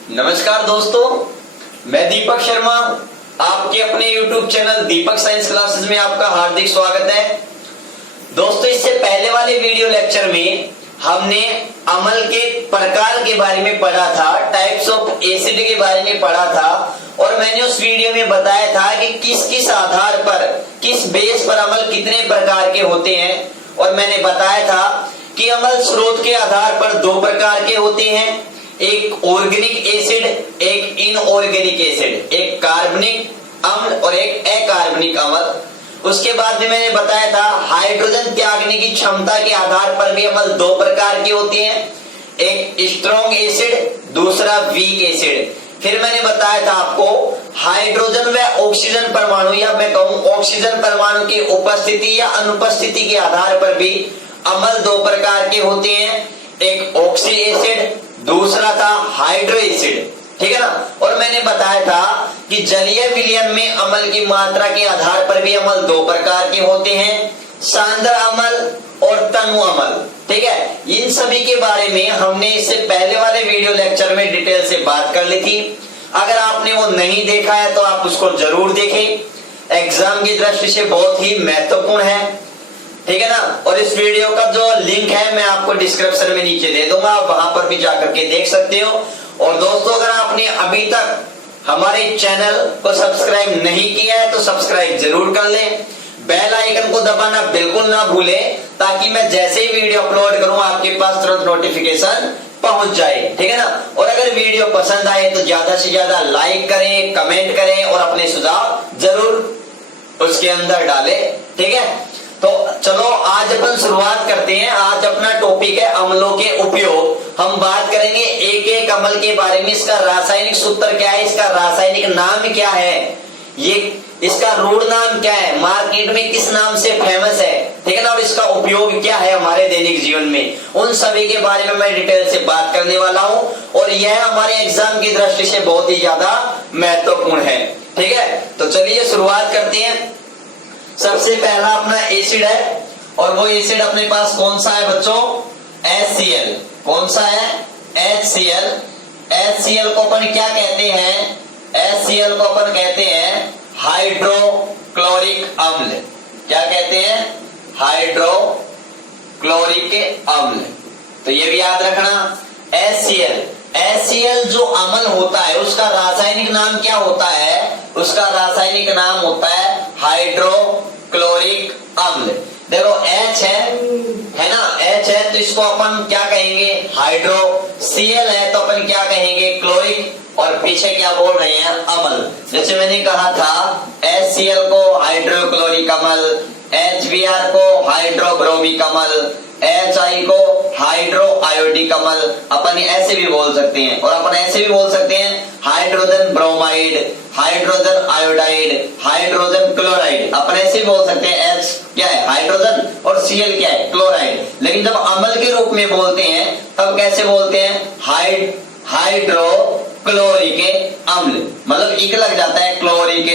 नमस्कार दोस्तों, मैं दीपक शर्मा आपके अपने YouTube चैनल दीपक साइंस क्लासेस में आपका हार्दिक स्वागत है। दोस्तों, इससे पहले वाले वीडियो लेक्चर में हमने अम्ल के प्रकार के बारे में पढ़ा था, टाइप्स ऑफ एसिड के बारे में पढ़ा था और मैंने उस वीडियो में बताया था कि किस किस आधार पर, किस बेस पर अम्ल कितने प्रकार के होते हैं। और मैंने बताया था कि अम्ल स्रोत के आधार पर दो प्रकार के होते हैं, एक ऑर्गेनिक एसिड, एक इनऑर्गेनिक एसिड, एक कार्बनिक अम्ल और एक अकार्बनिक अम्ल। उसके बाद में मैंने बताया था हाइड्रोजन त्यागने की क्षमता के आधार पर भी अम्ल दो प्रकार के होते हैं, एक स्ट्रॉन्ग एसिड, दूसरा वीक एसिड। फिर मैंने बताया था आपको हाइड्रोजन व ऑक्सीजन परमाणु या मैं कहूं ऑक्सीजन परमाणु की उपस्थिति या अनुपस्थिति के आधार पर भी अम्ल दो प्रकार के होते हैं, एक ऑक्सी एसिड, दूसरा था हाइड्रो एसिड। ठीक है ना। और मैंने बताया था कि जलीय विलयन में अम्ल की मात्रा के आधार पर भी अम्ल दो प्रकार के होते हैं, सांद्र अम्ल और तनु अम्ल। ठीक है, इन सभी के बारे में हमने इससे पहले वाले वीडियो लेक्चर में डिटेल से बात कर ली थी। अगर आपने वो नहीं देखा है तो आप उसको जरूर देखें, एग्जाम की दृष्टि से बहुत ही महत्वपूर्ण है। ठीक है ना। और इस वीडियो का जो लिंक है मैं आपको डिस्क्रिप्शन में नीचे दे दूंगा, आप वहां पर भी जाकर के देख सकते हो। और दोस्तों, अगर आपने अभी तक हमारे चैनल को सब्सक्राइब नहीं किया है तो सब्सक्राइब जरूर कर लें, बेल आइकन को दबाना बिल्कुल ना भूलें, ताकि मैं जैसे ही वीडियो अपलोड करूं आपके पास तुरंत नोटिफिकेशन पहुंच जाए। ठीक है ना। और अगर वीडियो पसंद आए तो ज्यादा से ज्यादा लाइक करें, कमेंट करें और अपने सुझाव जरूर उसके अंदर डालें। ठीक है, तो चलो आज अपन शुरुआत करते हैं। आज अपना टॉपिक है अम्लों के उपयोग। हम बात करेंगे एक एक अम्ल के बारे में, इसका रासायनिक सूत्र क्या है, इसका रासायनिक नाम क्या है, ये इसका रूढ़ नाम क्या है, मार्केट में किस नाम से फेमस है। ठीक है ना। और इसका उपयोग क्या है हमारे दैनिक जीवन में, उन सभी के बारे में मैं डिटेल से बात करने वाला हूं और यह हमारे एग्जाम की दृष्टि से बहुत ही ज्यादा महत्वपूर्ण है। ठीक है, तो चलिए शुरुआत करते हैं। सबसे पहला अपना एसिड है और वो एसिड अपने पास कौन सा है बच्चों, HCl। कौन सा है, HCl। HCl को अपन क्या कहते हैं, HCl को अपन कहते हैं हाइड्रोक्लोरिक अम्ल। क्या कहते हैं, हाइड्रोक्लोरिक अम्ल। तो ये भी याद रखना, HCl जो अम्ल होता है उसका रासायनिक नाम क्या होता है, उसका रासायनिक नाम होता है हाइड्रोक्लोरिक अम्ल। देखो H है ना, H है तो इसको अपन क्या कहेंगे, हाइड्रो। Cl है तो अपन क्या कहेंगे, क्लोरिक। और पीछे क्या बोल रहे हैं, अम्ल। जैसे मैंने कहा था HCl को हाइड्रोक्लोरिक अम्ल, HBr को हाइड्रोब्रोमिक अम्ल, HI को हाइड्रो आयोडिक अम्ल। अपन ऐसे भी बोल सकते हैं और अपन ऐसे भी बोल सकते हैं hydrogen bromide, hydrogen iodide, hydrogen chloride. अपन ऐसे भी बोल सकते हैं H क्या है, हाइड्रोजन, और Cl क्या है, क्लोराइड। लेकिन जब अम्ल के रूप में बोलते हैं तब कैसे बोलते हैं, हाइड्रोक्लोरिक अम्ल। मतलब इक लग जाता है, क्लोरिक,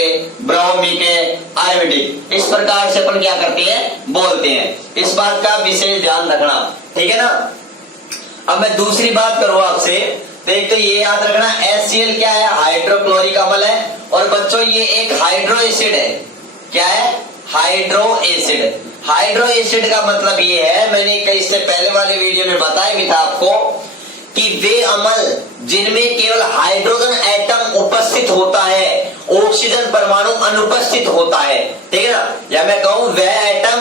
ब्रोमिक, आयोडिक। इस प्रकार से अपन क्या करते हैं, बोलते हैं। इस बात का विशेष ध्यान रखना। ठीक है ना। अब मैं दूसरी बात करूं आपसे, तो एक तो ये याद रखना HCl क्या है, हाइड्रोक्लोरिक अम्ल है। और बच्चों ये एक हाइड्रो एसिड है। क्या है, हाइड्रो एसिड। हाइड्रो एसिड का मतलब ये है, मैंने इससे पहले वाले वीडियो में बताया भी था आपको, कि वे अम्ल जिनमें केवल हाइड्रोजन एटम उपस्थित होता है, ऑक्सीजन परमाणु अनुपस्थित होता है। ठीक है ना। या मैं कहूं वह एटम,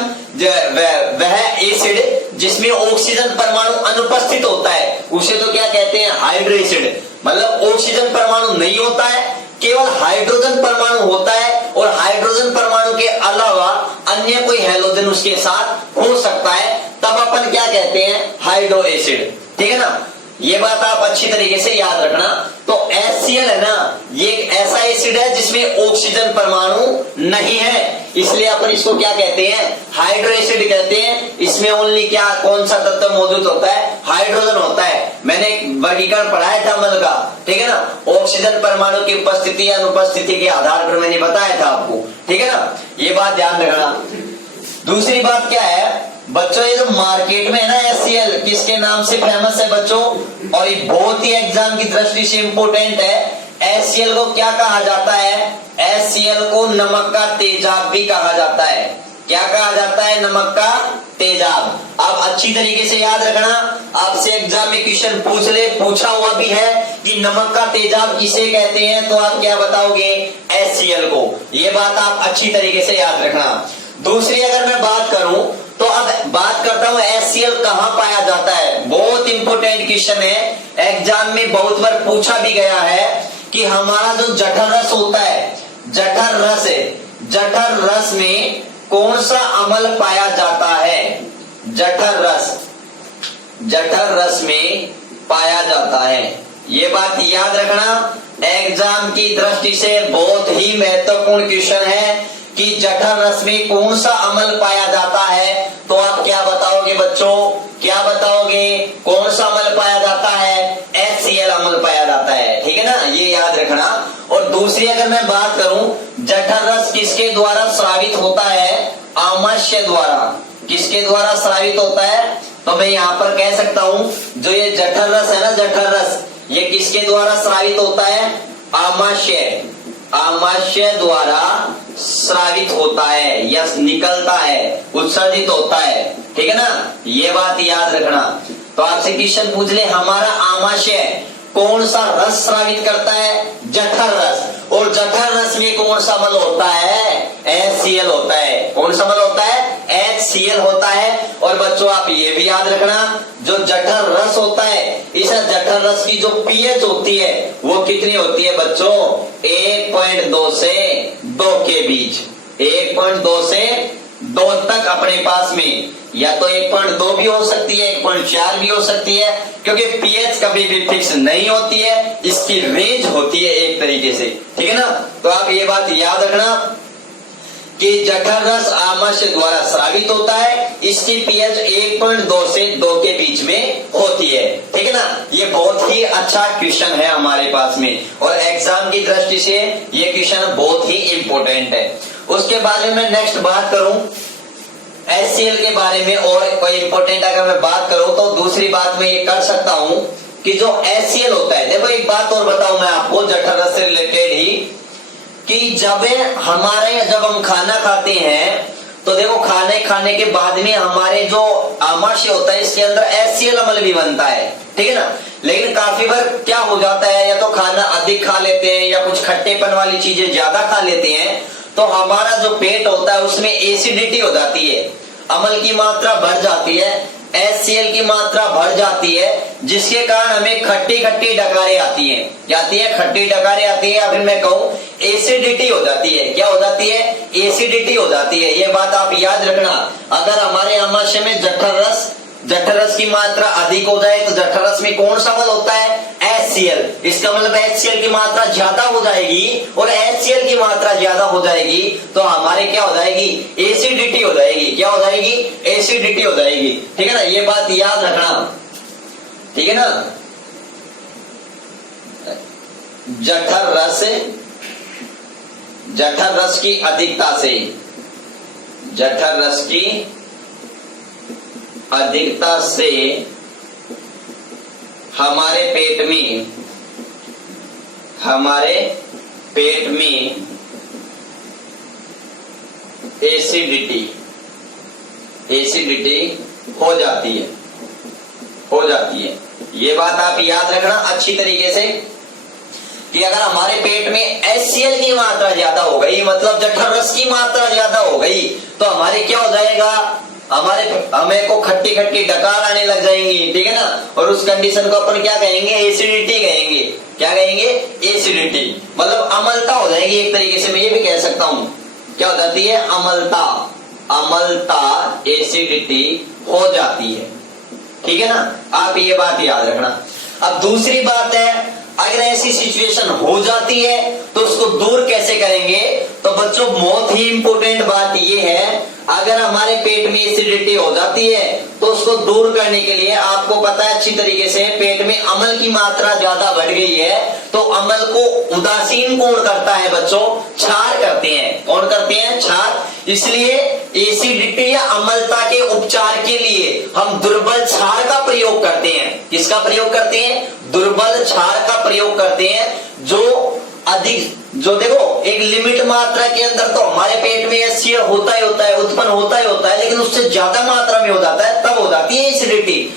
वह एसिड जिसमें ऑक्सीजन परमाणु अनुपस्थित होता है, उसे तो क्या कहते हैं, हाइड्रो एसिड। मतलब ऑक्सीजन परमाणु नहीं होता है, केवल हाइड्रोजन परमाणु होता है और हाइड्रोजन परमाणु के अलावा अन्य कोई हैलोजन उसके साथ हो सकता है, तब अपन क्या कहते हैं, हाइड्रो एसिड। ठीक है ना। ये बात आप अच्छी तरीके से याद रखना। तो HCl है ना, ये एक ऐसा एसिड है जिसमें ऑक्सीजन परमाणु नहीं है, इसलिए अपन इसको क्या कहते हैं, हाइड्रो एसिड कहते हैं। इसमें ओनली क्या, कौन सा तत्व मौजूद होता है, हाइड्रोजन होता है। मैंने एक वर्गीकरण पढ़ाया था अम्ल का। ठीक है ना। ऑक्सीजन परमाणु की उपस्थिति या अनुपस्थिति के आधार पर मैंने बताया था आपको। ठीक है ना, ये बात ध्यान रखना। दूसरी बात क्या है, बच्चों ये जो मार्केट में है ना HCl किसके नाम से फेमस है बच्चों, और ये बहुत ही एग्जाम की दृष्टि से इंपोर्टेंट है। HCl को क्या कहा जाता है? HCl को नमक का तेजाब भी कहा जाता है। क्या कहा जाता है? नमक का तेजाब। आप अच्छी तरीके से याद रखना, आपसे एग्जाम में क्वेश्चन पूछा हुआ भी है कि नमक का तेजाब किसे कहते हैं, तो आप क्या बताओगे? HCl को। ये बात आप अच्छी तरीके से याद रखना। दूसरी अगर मैं बात करूं तो अब बात करता हूं HCl कहां पाया जाता है। बहुत इंपॉर्टेंट क्वेश्चन है, एग्जाम में बहुत बार पूछा भी गया है कि हमारा जो जठर रस होता है, जठर रस में कौन सा अम्ल पाया जाता है? जठर रस में पाया जाता है। ये बात याद रखना, एग्जाम की दृष्टि से बहुत ही महत्वपूर्ण क्वेश्चन है कि जठर रस में कौन सा अम्ल पाया जाता है। तो आप क्या बताओगे बच्चों? क्या बताओगे? कौन सा अम्ल पाया जाता है? HCl अम्ल पाया जाता है। ठीक है ना, ये याद रखना। और दूसरी अगर मैं बात करूं, जठर रस किसके द्वारा स्रावित होता है? आमाशय द्वारा। किसके द्वारा स्रावित होता है? तो मैं यहाँ पर कह सकता हूं जो ये जठर रस है ना, जठर रस ये किसके द्वारा स्रावित होता है? आमाशय द्वारा स्रावित होता है या निकलता है, उत्सर्जित होता है। ठीक है ना, ये बात याद रखना। तो आपसे क्वेश्चन पूछ ले, हमारा आमाशय कौन सा रस स्रावित करता है? जठर रस। और जठर रस में कौन सा अम्ल होता है? HCl होता है। कौन सा अम्ल होता है? HCl होता है। और बच्चों आप ये भी याद रखना, जो जठर रस होता है, इस जठर रस की जो pH होती है वो कितनी होती है बच्चों? 1.2 से 2 के बीच। 1.2 से 2 तक अपने पास में, या तो 1.2 भी हो सकती है, 1.4 भी हो सकती है, क्योंकि pH कभी भी फिक्स नहीं होती है, इसकी रेंज होती है एक तरीके से। ठीक है ना, तो आप ये बात याद रखना कि जठर रस आमाशय द्वारा स्रावित होता है, इसकी pH 1.2 से 2 के बीच में होती है। ठीक है ना, ये बहुत ही अच्छा क्वेश्चन है हमारे पास में, और एग्जाम की दृष्टि से ये क्वेश्चन बहुत ही इंपॉर्टेंट है। उसके बाद में मैं नेक्स्ट बात करूं HCl के बारे में, और कोई इंपॉर्टेंट अगर मैं बात करूं तो दूसरी बात मैं ये कर सकता हूं कि जो HCl होता है, देखो एक बात और बताऊं मैं आपको जठर रस से रिलेटेड ही, कि जब हम खाना खाते हैं तो देखो खाने के बाद में हमारे जो आमाशय होता है इसके अंदर HCl अम्ल भी बनता है। ठीक है ना, लेकिन काफी बार क्या हो जाता है, या तो खाना अधिक खा लेते हैं या कुछ खट्टेपन वाली चीजें ज्यादा खा लेते हैं, तो हमारा जो पेट होता है उसमें एसिडिटी हो जाती है, अम्ल की मात्रा बढ़ जाती है, HCl की मात्रा बढ़ जाती है, जिसके कारण हमें खट्टी डकारें आती हैं। क्या आती है? खट्टी डकारें आती है, या फिर मैं कहूं एसिडिटी हो जाती है। क्या हो जाती है? एसिडिटी हो जाती है। ये बात आप याद रखना, अगर हमारे आमाशय में जठर रस की मात्रा अधिक हो जाए तो जठर रस में कौन सा अम्ल होता है? HCl। इसका मतलब HCl की मात्रा ज्यादा हो जाएगी, और HCl की मात्रा ज्यादा हो जाएगी तो हमारे क्या हो जाएगी? एसिडिटी हो जाएगी। क्या हो जाएगी? एसिडिटी हो जाएगी। ठीक है ना, ये बात याद रखना। ठीक है ना, जठर रस की अधिकता से हमारे पेट में एसिडिटी हो जाती है। ये बात आप याद रखना अच्छी तरीके से कि अगर हमारे पेट में HCl की मात्रा ज्यादा हो गई, मतलब जठर रस की मात्रा ज्यादा हो गई, तो हमारे क्या हो जाएगा? हमें को खट्टी डकार आने लग जाएंगी। ठीक है ना, और उस कंडीशन को अपन क्या कहेंगे? एसिडिटी कहेंगे। क्या कहेंगे? एसिडिटी, मतलब अम्लता हो जाएगी एक तरीके से। मैं ये भी कह सकता हूं क्या हो जाती है? अम्लता एसिडिटी हो जाती है। ठीक है ना, आप ये बात याद रखना। अब दूसरी बात है, अगर ऐसी सिचुएशन हो जाती है तो उसको दूर कैसे करेंगे? तो बच्चों बहुत ही इंपॉर्टेंट बात ये है, अगर हमारे पेट में एसिडिटी हो जाती है तो उसको दूर करने के लिए आपको पता है अच्छी तरीके से, पेट में अम्ल की मात्रा ज्यादा बढ़ गई है तो अम्ल को उदासीन कौन करता है बच्चों? क्षार करते हैं। कौन करते हैं? क्षार। इसलिए एसिडिटी या अम्लता के उपचार के लिए हम दुर्बल क्षार का प्रयोग करते हैं। किसका प्रयोग करते हैं? दुर्बल क्षार का प्रयोग करते हैं, जो देखो एक लिमिट मात्रा के अंदर तो हमारे पेट में HCl होता ही होता है, उत्पन्न होता ही होता है, लेकिन उससे ज्यादा मात्रा में हो जाता है तब हो जाती है एसिडिटी।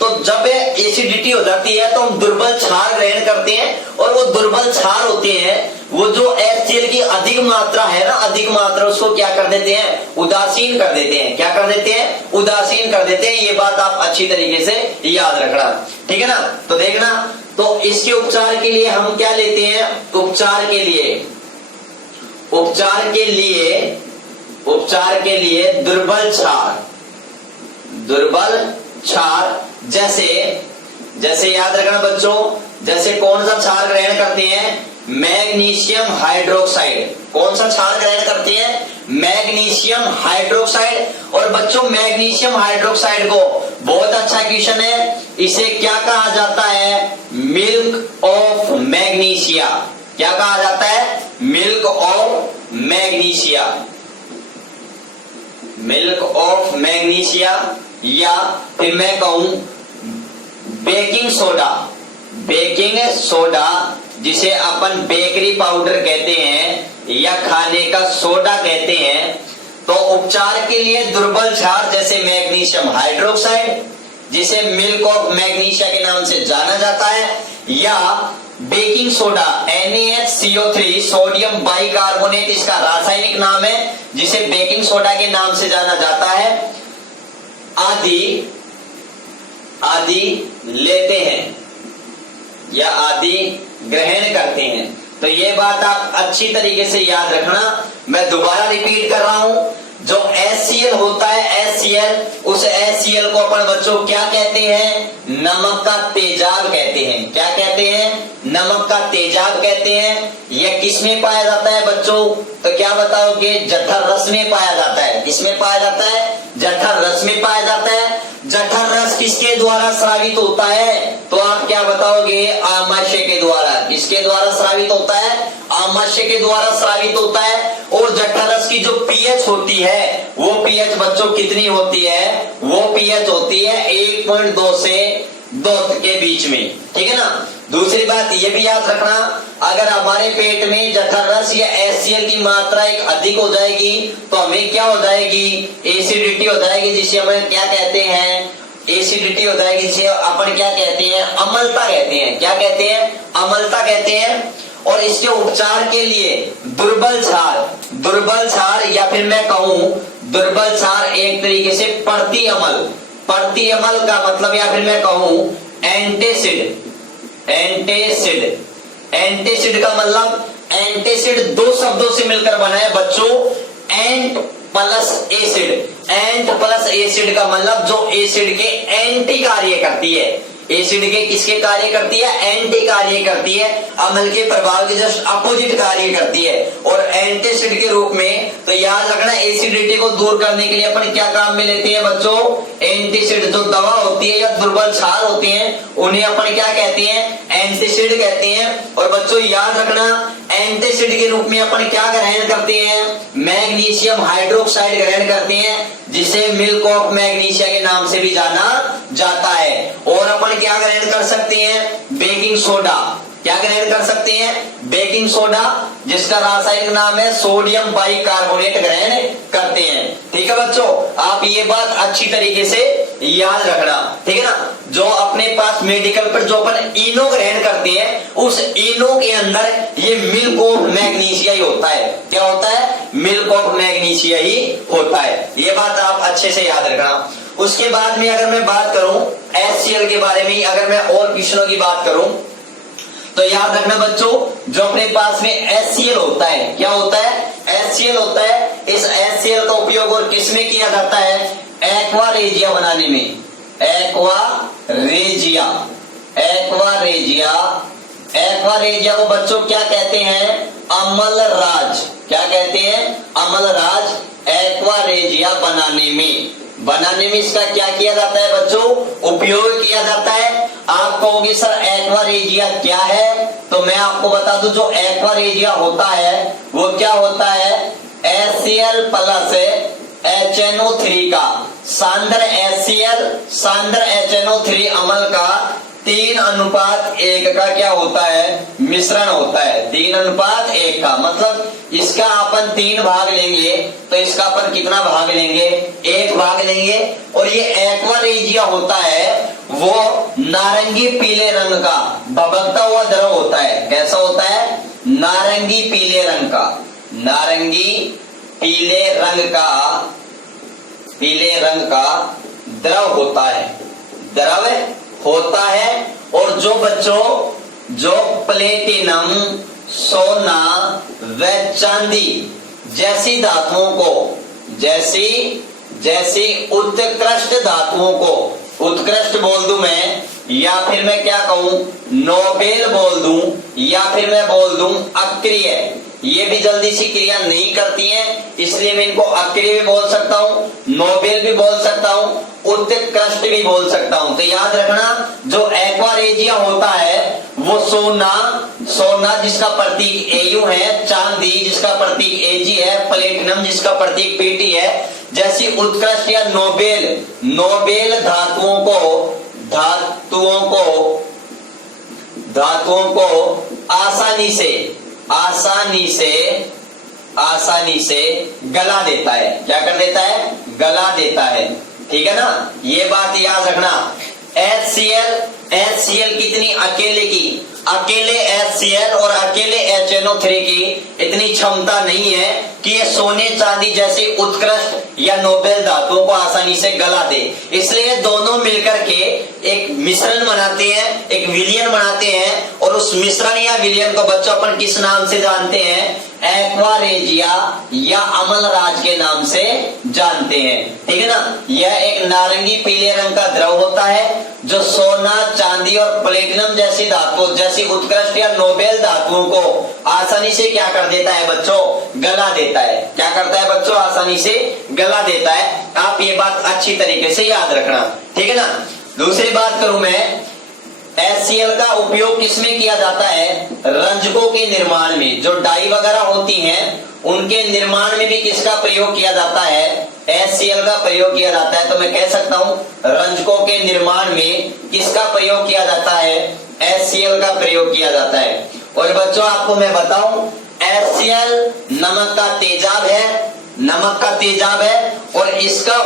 तो जब एसिडिटी हो जाती है तो हम दुर्बल क्षार ग्रहण करते हैं, और वो दुर्बल क्षार होते हैं वो जो HCl की अधिक मात्रा है ना, अधिक मात्रा, उसको क्या कर देते हैं? उदासीन कर देते हैं। क्या कर देते हैं? उदासीन कर देते हैं। ये बात आप अच्छी तरीके से याद रखना, ठीक है ना। तो देखना, तो इसके उपचार के लिए हम क्या लेते हैं? उपचार के लिए दुर्बल क्षार, जैसे याद रखना बच्चों, जैसे कौन सा क्षार ग्रहण करते हैं? Magnesium hydroxide. कौन सा क्षार ग्रहण करते हैं? Magnesium hydroxide. और बच्चों मैग्नीशियम हाइड्रोक्साइड को बहुत अच्छा क्वेश्चन है, इसे क्या कहा जाता है? Milk of magnesia. क्या कहा जाता है? Milk of magnesia. Milk of magnesia, या फिर मैं कहूं बेकिंग सोडा, जिसे अपन बेकरी पाउडर कहते हैं या खाने का सोडा कहते हैं। तो उपचार के लिए दुर्बल क्षार जैसे मैग्नीशियम हाइड्रोक्साइड, जिसे मिल्क ऑफ मैग्नीशिया के नाम से जाना जाता है, या baking soda NaHCO3 sodium bicarbonate इसका रासायनिक नाम है, जिसे बेकिंग सोडा के नाम से जाना जाता है, आदि लेते हैं या आदि ग्रहण करते हैं। तो ये बात आप अच्छी तरीके से याद रखना। मैं दोबारा रिपीट कर रहा हूं, जो HCl होता है, उस HCl को अपन बच्चों क्या कहते हैं? नमक का तेजाब कहते हैं। क्या कहते हैं? नमक का तेजाब कहते हैं। यह किसमें पाया जाता है बच्चों? तो क्या बताओगे? जठर रस में पाया जाता है। किसमें पाया जाता है? जठर रस में पाया जाता है। जठर रस किसके द्वारा स्रावित होता है? तो आप क्या बताओगे? आमाशय के द्वारा। किसके द्वारा स्रावित होता है? आमाशय के द्वारा स्रावित होता है। और जठर रस की जो pH होती है, वो pH बच्चों कितनी होती है? वो pH होती है 1.2 से 2 के बीच में, ठीक है ना। दूसरी बात ये भी याद रखना, अगर हमारे पेट में जठर रस या HCl की मात्रा एक अधिक हो जाएगी तो हमें क्या हो जाएगी? एसिडिटी हो जाएगी, जिसे हम क्या कहते हैं? एसिडिटी हो जाएगी, जिसे अपन क्या कहते हैं? अम्लता कहते हैं। क्या कहते हैं? अम्लता कहते हैं। और इसके उपचार के लिए दुर्बल क्षार या फिर मैं कहूं दुर्बल क्षार एक तरीके से प्रति अम्ल का मतलब, या फिर मैं कहूं एंटेसिड का मतलब, एंटेसिड दो शब्दों से मिलकर बना है बच्चों, एंट प्लस एसिड का मतलब जो एसिड के एंटी कार्य करती है। एसिड के किसके कार्य करती है? एंटी कार्य करती है, अम्ल के प्रभाव के जस्ट अपोजिट कार्य करती है। और एंटीसिड के रूप में तो याद रखना, एसिडिटी को दूर करने के लिए अपन क्या काम में लेते हैं बच्चों? एंटीसिड। जो दवा होती है या दुर्बल क्षार होते हैं उन्हें अपन क्या कहते हैं? एंटीसिड कहते हैं। और बच्चों याद रखना, एंटीसिड के रूप में अपन क्या ग्रहण करते हैं? मैग्नीशियम हाइड्रोक्साइड ग्रहण करते हैं, जिसे मिल्क ऑफ मैग्नीशिया के नाम से भी जाना जाता है। और अपन क्या ग्रहण कर सकते हैं? Baking soda. क्या ग्रहण कर सकते हैं? बेकिंग सोडा, जिसका रासायनिक नाम है सोडियम बाइकार्बोनेट ग्रहण करते हैं। ठीक है बच्चों, आप ये बात अच्छी तरीके से याद रखना, ठीक है ना। जो अपने पास मेडिकल पर जो अपन इनो ग्रहण करते हैं, उस इनो के अंदर ये मिल्क ऑफ मैग्नीशिया ही होता है। क्या होता है? मिल्क ऑफ मैग्नीशिया ही होता है। ये बात आप अच्छे से याद रखना। उसके बाद में अगर मैं बात करूं HCl के बारे में, अगर मैं और क्वेश्चनों की बात करूं तो याद रखना बच्चों, जो अपने पास में HCl होता है, क्या होता है? HCl होता है। इस HCl का उपयोग और किसमें किया जाता है? एक्वारेजिया बनाने में। एक्वारेजिया को बच्चों क्या कहते हैं? अम्लराज, क्या कहते हैं? अम्लराज एक्वा रेजिया बनाने में इसका क्या किया जाता है बच्चों? उपयोग किया जाता है। आप कहोगे सर एक्वा रेजिया क्या है? तो मैं आपको बता दूं, जो एक्वा रेजिया होता है वो क्या होता है? HCl प्लस HNO3 का सांद्र HCl सांद्र HNO3 अम्ल का 3:1 का क्या होता है? मिश्रण होता है। 3:1 का मतलब इसका अपन 3 भाग लेंगे तो इसका अपन कितना भाग लेंगे? 1 भाग लेंगे। और ये एक्वा रेजिया होता है वो नारंगी पीले रंग का भभकता हुआ द्रव होता है। कैसा होता है? नारंगी पीले रंग का, नारंगी पीले रंग का द्रव होता है, द्रव होता है। और जो बच्चों जो प्लेटिनम, सोना व चांदी जैसी धातुओं को, जैसी उत्कृष्ट धातुओं को, उत्कृष्ट बोल दूं मैं, या फिर मैं क्या कहूं, नोबेल बोल दूं, या फिर मैं बोल दूं अक्रिय, ये भी जल्दी से क्रिया नहीं करती हैं, इसलिए मैं इनको अक्रिय भी बोल सकता हूं, नोबेल भी बोल सकता हूं, उत्कृष्ट भी बोल सकता हूं। तो याद रखना, जो एक्वा रेजिया होता है वो सोना जिसका प्रतीक Au है, चांदी जिसका प्रतीक Ag है, प्लेटिनम जिसका प्रतीक Pt है, जैसी उत्कृष्ट या नोबेल धातुओं को आसानी से गला देता है। क्या कर देता है? गला देता है। ठीक है ना, ये बात याद रखना। HCl कितनी अकेले HCl और अकेले HNO3 की इतनी क्षमता नहीं है कि ये सोने चांदी जैसी उत्कृष्ट या नोबेल धातुओं को आसानी से गला दे। इसलिए दोनों मिलकर के एक मिश्रण बनाते हैं, एक विलयन बनाते हैं, और उस मिश्रण या विलयन को बच्चों अपन किस नाम से जानते हैं? एक्वा रेजिया या अम्लराज के नाम से जानते हैं। ठीक है ना, यह एक नारंगी पीले रंग का द्रव होता है जो सोना चांदी और प्लेटिनम जैसी धातुओं, जैसी उत्कृष्ट या नोबेल धातुओं को आसानी से क्या कर देता है बच्चों? गला देता है। क्या करता है बच्चों? आसानी से गला देता है। आप ये बात अच्छी तरीके से याद रखना। ठीक है ना, दूसरी बात करूं मैं, HCl का उपयोग किसमें किया जाता है? रंजकों के निर्माण में, जो डाई वगैरह होती हैं उनके निर्माण में भी किसका प्रयोग किया जाता है? HCl का प्रयोग किया जाता है। तो मैं कह सकता हूं रंजकों के निर्माण में किसका प्रयोग किया जाता है? HCl का प्रयोग किया जाता है। और बच्चों आपको मैं बताऊं, HCl नमक का तेजाब है, और इसका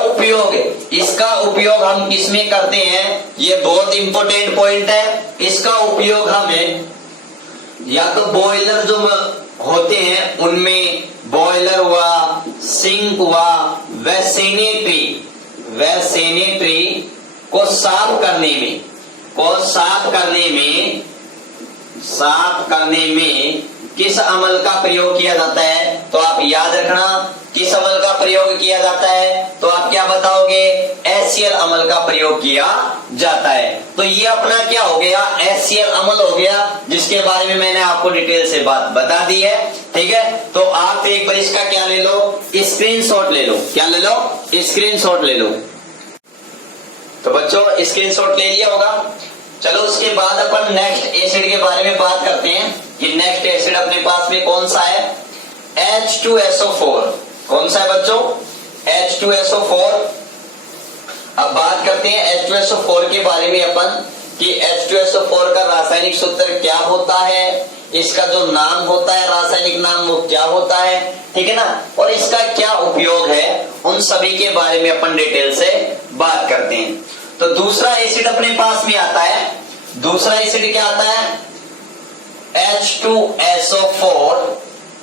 उपयोग हम किसमें करते हैं? ये बहुत इंपॉर्टेंट पॉइंट है। इसका उपयोग हमें या तो बॉयलर जो होते हैं उनमें, बॉयलर हुआ, सिंक हुआ, व सैनिटरी को साफ करने में किस अमल का प्रयोग किया जाता है? तो आप याद रखना, किस अमल का प्रयोग किया जाता है? तो आप क्या बताओगे? HCl अमल का प्रयोग किया जाता है। तो ये अपना क्या हो गया? HCl अमल हो गया, जिसके बारे में मैंने आपको डिटेल से बात बता दी है। ठीक है, तो आप एक बार इसका क्या ले लो? स्क्रीनशॉट ले लो। क्या ले लो? स्क्रीनशॉट ले लो। तो बच्चों स्क्रीनशॉट ले लिया होगा। चलो उसके बाद अपन नेक्स्ट एसिड के बारे में बात करते हैं कि नेक्स्ट एसिड अपने पास में कौन सा है? H2SO4। कौन सा है बच्चों? H2SO4। अब बात करते हैं H2SO4 के बारे में अपन कि H2SO4 का रासायनिक सूत्र क्या होता है, इसका जो नाम होता है रासायनिक नाम वो क्या होता है। ठीक है ना, और इसका क्या उपयोग है, उन सभी के बारे में अपन डिटेल से बात करते हैं। तो दूसरा एसिड अपने पास में आता है। दूसरा एसिड क्या आता है? H2SO4।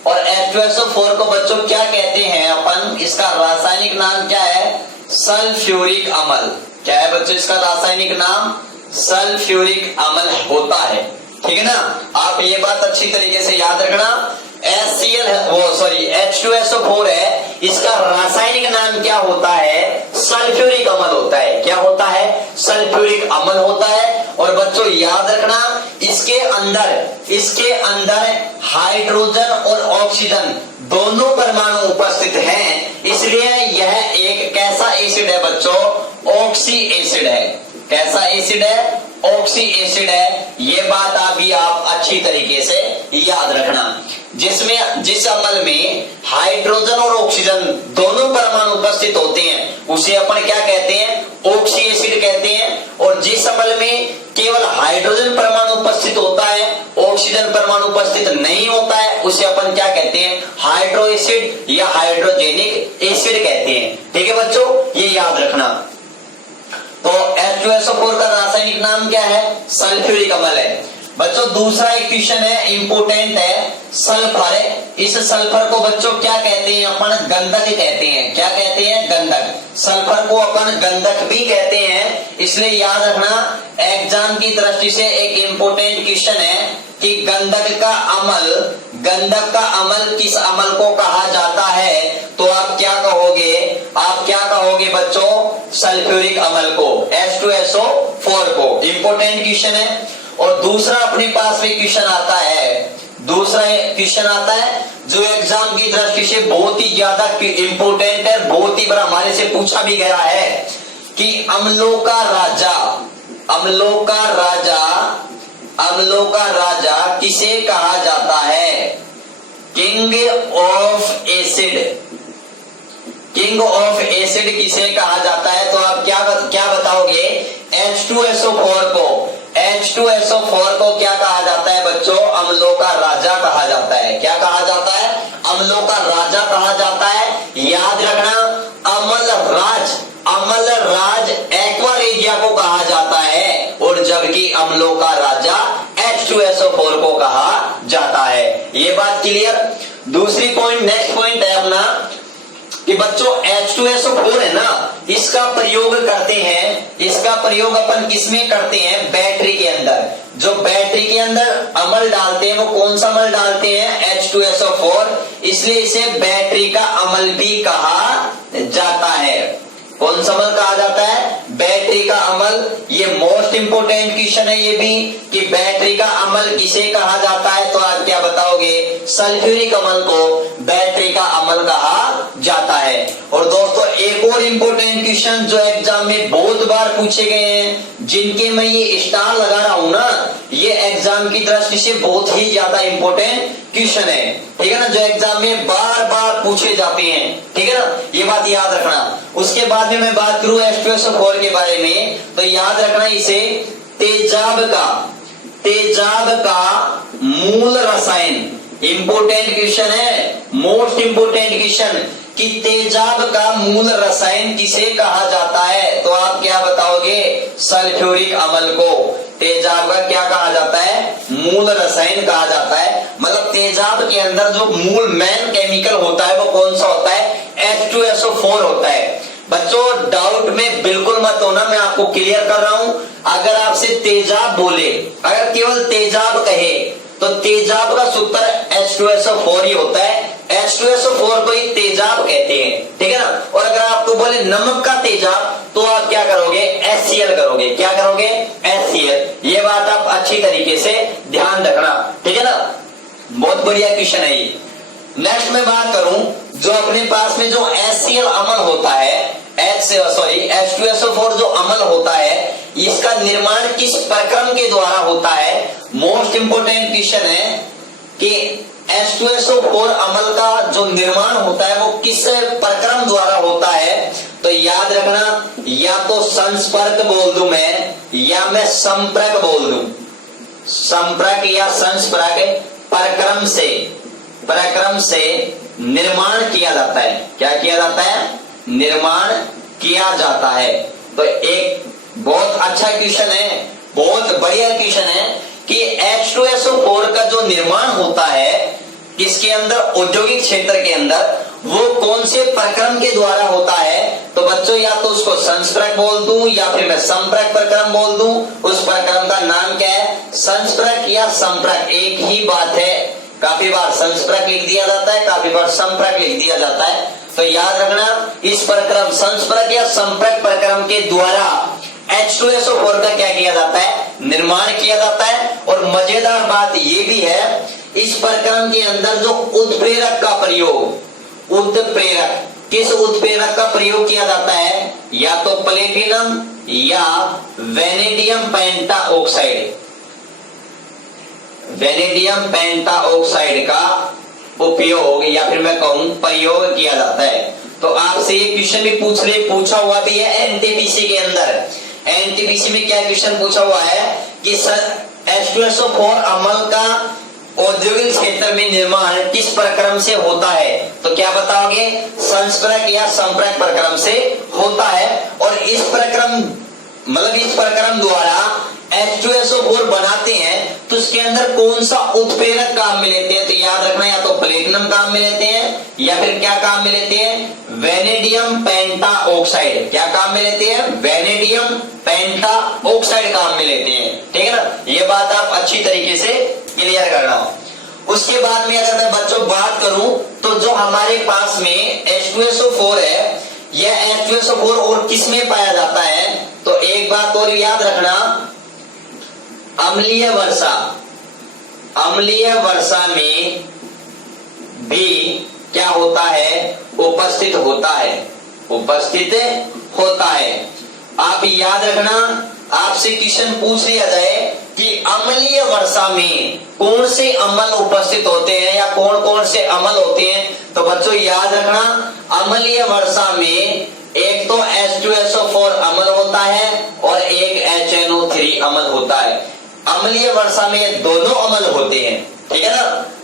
और H2SO4 को बच्चों क्या कहते हैं अपन? इसका रासायनिक नाम क्या है? सल्फ्यूरिक अम्ल। क्या है बच्चों इसका रासायनिक नाम? सल्फ्यूरिक अम्ल होता है। ठीक है ना, आप ये बात अच्छी तरीके से याद रखना। H2SO4 है, इसका रासायनिक नाम क्या होता है? सल्फ्यूरिक अम्ल होता है। क्या होता है? सल्फ्यूरिक अम्ल होता है। और बच्चों याद रखना इसके अंदर हाइड्रोजन और ऑक्सीजन दोनों परमाणु उपस्थित हैं, इसलिए यह एक कैसा एसिड है बच्चों? ऑक्सी एसिड है। कैसा एसिड है? ऑक्सी एसिड है। ये बात अभी आप अच्छी तरीके से याद रखना। जिस अम्ल में हाइड्रोजन और ऑक्सीजन दोनों परमाणु उपस्थित होते हैं उसे अपन क्या कहते हैं? ऑक्सी एसिड कहते हैं। और जिस अम्ल में केवल हाइड्रोजन परमाणु उपस्थित होता है, ऑक्सीजन परमाणु उपस्थित नहीं होता है, उसे अपन क्या कहते हैं? हाइड्रो एसिड या हाइड्रोजेनिक एसिड कहते हैं। ठीक है बच्चों, ये याद रखना। तो H2SO4 का रासायनिक नाम क्या है? सल्फ्यूरिक अम्ल है। बच्चों दूसरा इक्वेशन है, इंपोर्टेंट है, सल्फर। इस सल्फर को बच्चों क्या कहते हैं? अपन गंधक कहते हैं। क्या कहते हैं? गंधक। सल्फर को अपन गंधक भी कहते हैं। इसलिए याद रखना, एग्जाम की दृष्टि से एक इंपोर्टेंट क्वेश्चन है कि गंधक का अम्ल किस अम्ल को कहा जाता है? तो आप क्या कहोगे? बच्चों सल्फ्यूरिक अम्ल को, H2SO4 को। इंपोर्टेंट क्वेश्चन है। और दूसरा अपने पास में क्वेश्चन आता है जो एग्जाम की दृष्टि से बहुत ही ज्यादा इंपोर्टेंट है, बहुत ही बड़ा हमारे से पूछा भी गया है कि अम्लों का राजा किसे कहा जाता है? किंग ऑफ एसिड किसे कहा जाता है? तो आप क्या बताओगे? H2SO4 को क्या कहा जाता है बच्चों? अम्लों का राजा कहा जाता है। क्या कहा जाता है? अम्लों का राजा कहा जाता है। याद रखना, अम्ल राज एक्वारेजिया को कहा जाता है, और जबकि अम्लों का राजा H2SO4 को कहा जाता है। ये बात क्लियर? नेक्स्ट पॉइंट है अपना कि बच्चों H2SO4 है ना, इसका प्रयोग अपन किसमें करते हैं? बैटरी के अंदर। जो बैटरी के अंदर अम्ल डालते हैं वो कौन सा अम्ल डालते हैं? H2SO4। इसलिए इसे बैटरी का अम्ल भी कहा जाता है। कौन सा अम्ल कहा जाता है? बैटरी का अम्ल। ये मोस्ट इंपोर्टेंट क्वेश्चन है ये भी कि बैटरी का अम्ल किसे कहा जाता है? तो आप क्या बताओगे? सल्फ्यूरिक अम्ल को बैटरी का अम्ल कहा जाता है। और दोस्तों एक और इंपोर्टेंट क्वेश्चन जो एग्जाम में बहुत बार पूछे गए हैं, जिनके मैं ये स्टार लगा रहा हूं ना, ये एग्जाम की दृष्टि से बहुत ही ज्यादा इंपोर्टेंट क्वेश्चन है। ठीक है ना, जो एग्जाम में बार बार पूछे जाते हैं। ठीक है ना, ये बात याद रखना। उसके बाद में मैं बात करूं H2SO4 के बारे में, तो याद रखना इसे तेजाब का मूल रसायन। इंपोर्टेंट क्वेश्चन है, मोस्ट इंपोर्टेंट क्वेश्चन कि तेजाब का मूल रसायन किसे कहा जाता है? तो आप क्या बताओगे? सल्फ्यूरिक अम्ल को तेजाब का क्या कहा जाता है? मूल रसायन कहा जाता है। मतलब तेजाब के अंदर जो मूल मेन केमिकल होता है वो कौन सा होता है? H2SO4 होता है। बच्चों डाउट में बिल्कुल मत होना, मैं आपको क्लियर कर रहा हूं। अगर आपसे तेजाब बोले, अगर केवल तेजाब कहे, तो तेजाब का सूत्र H2SO4 ही होता है। H2SO4 को ही तेजाब कहते हैं। ठीक है ना। और अगर आपको बोले नमक का तेजाब, तो आप क्या करोगे? HCl करोगे। क्या करोगे? HCl। ये बात आप अच्छी तरीके से ध्यान रखना। ठीक है ना, बहुत बढ़िया क्वेश्चन है ये। नेक्स्ट में बात करूं, जो अपने पास में जो HCl अम्ल होता है, H2SO4 जो अम्ल होता है, इसका निर्माण किस प्रक्रम के द्वारा होता है? मोस्ट इंपोर्टेंट क्वेश्चन है कि H2SO4 अम्ल का जो निर्माण होता है वो किस प्रक्रम द्वारा होता है? तो याद रखना, या तो संस्पर्क बोल दूं मैं, या मैं संपर्क बोल दूं। संपर्क या संस्पर्क प्रक्रम से निर्माण किया जाता है। क्या किया जाता है? निर्माण किया जाता है। तो एक बहुत अच्छा क्वेश्चन है, बहुत बढ़िया क्वेश्चन है कि H2SO4 का जो निर्माण होता है इसके अंदर, औद्योगिक क्षेत्र के अंदर, वो कौन से प्रक्रम के द्वारा होता है? तो बच्चों या तो उसको संस्पर्क बोल दूं या फिर मैं संपर्क प्रक्रम बोल दूं। उस प्रक्रम का नाम क्या है? संस्पर्क या संपर्क, एक ही बात है। काफी बार संस्पर्क लिख दिया जाता है, काफी बार संपर्क लिख दिया जाता है। तो याद रखना, इस प्रक्रम संस्पर्क या संपर्क प्रक्रम के द्वारा H2SO4 का क्या किया जाता है, निर्माण किया जाता है। और मजेदार बात ये भी है, इस प्रक्रम के अंदर जो उत्प्रेरक का प्रयोग, उत्प्रेरक, किस उत्प्रेरक का प्रयोग किया जाता है, या तो प्लेटिनम या वेनेडियम पेंटाऑक्साइड, वेनेडियम पेंटाऑक्साइड का उपयोग या फिर मैं कहूं प्रयोग किया जाता है। तो आपसे ये क्वेश्चन भी पूछा हुआ भी है एनटीपीसी के अंदर। एनटीपीसी में क्या क्वेश्चन पूछा हुआ है कि H2SO4 अम्ल का औद्योगिक क्षेत्र में निर्माण किस प्रक्रम से होता है, तो क्या बताओगे, संस्परक या संप्रक प्रक्रम से होता है। और इस प्रक्रम मतलब इस प्रक्रम द्वारा H2SO4 बनाते हैं तो उसके अंदर कौन सा उत्प्रेरक काम में लेते हैं, तो याद रखना या तो प्लेटिनम काम में लेते हैं या फिर क्या काम में लेते हैं, वेनेडियम पेंटाऑक्साइड। क्या काम में लेते हैं, वेनेडियम पेंटाऑक्साइड काम में लेते हैं। ठीक है ना, ये बात आप अच्छी तरीके से क्लियर करना। उसके बाद में अगर मैं बच्चों बात करूं तो जो हमारे पास में H2SO4 है, यह H2SO4 और किस में पाया जाता है, तो एक बात और याद रखना, अम्लीय वर्षा, अम्लीय वर्षा में भी क्या होता है, उपस्थित होता है, उपस्थित होता है। आप याद रखना, आपसे क्वेश्चन पूछ लिया जाए कि अम्लीय वर्षा में कौन से अम्ल उपस्थित होते हैं या कौन कौन से अम्ल होते हैं, तो बच्चों याद रखना, अम्लीय वर्षा में एक तो H2SO4 अम्ल होता है और एक HNO3 अम्ल होता है। अम्लीय वर्षा में ये दोनों अम्ल होते हैं। ठीक है ना,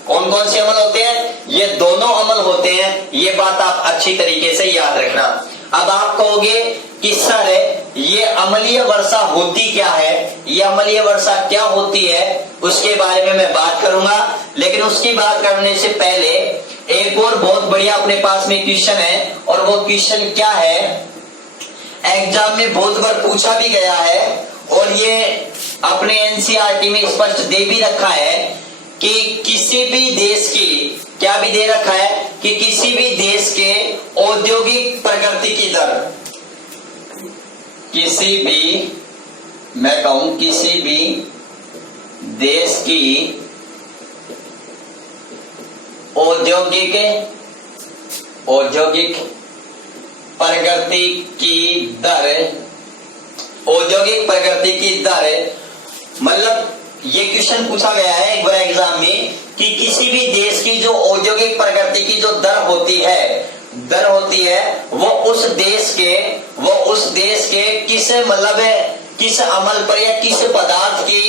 कौन कौन से अम्ल होते हैं, ये दोनों अम्ल होते हैं। ये बात आप अच्छी तरीके से याद रखना। अब आप कहोगे कि सर ये अम्लीय वर्षा होती क्या है, ये अम्लीय वर्षा क्या होती है, उसके बारे में मैं बात करूंगा। लेकिन उसकी बात करने से पहले एक और बहुत बढ़िया अपने पास में क्वेश्चन है, और वो क्वेश्चन क्या है, एग्जाम में बहुत बार पूछा भी गया है और ये अपने एनसीईआरटी में स्पष्ट दे भी रखा है कि किसी भी देश की, क्या भी दे रखा है कि किसी भी देश के औद्योगिक प्रगति की दर, किसी भी, मैं कहूं किसी भी देश की औद्योगिक प्रगति की दर, औद्योगिक प्रगति की दर, मतलब ये क्वेश्चन पूछा गया है एक बार एग्जाम में कि किसी भी देश की जो औद्योगिक प्रगति की जो दर होती है वो उस देश के किस मतलब किस अमल पर या किस पदार्थ की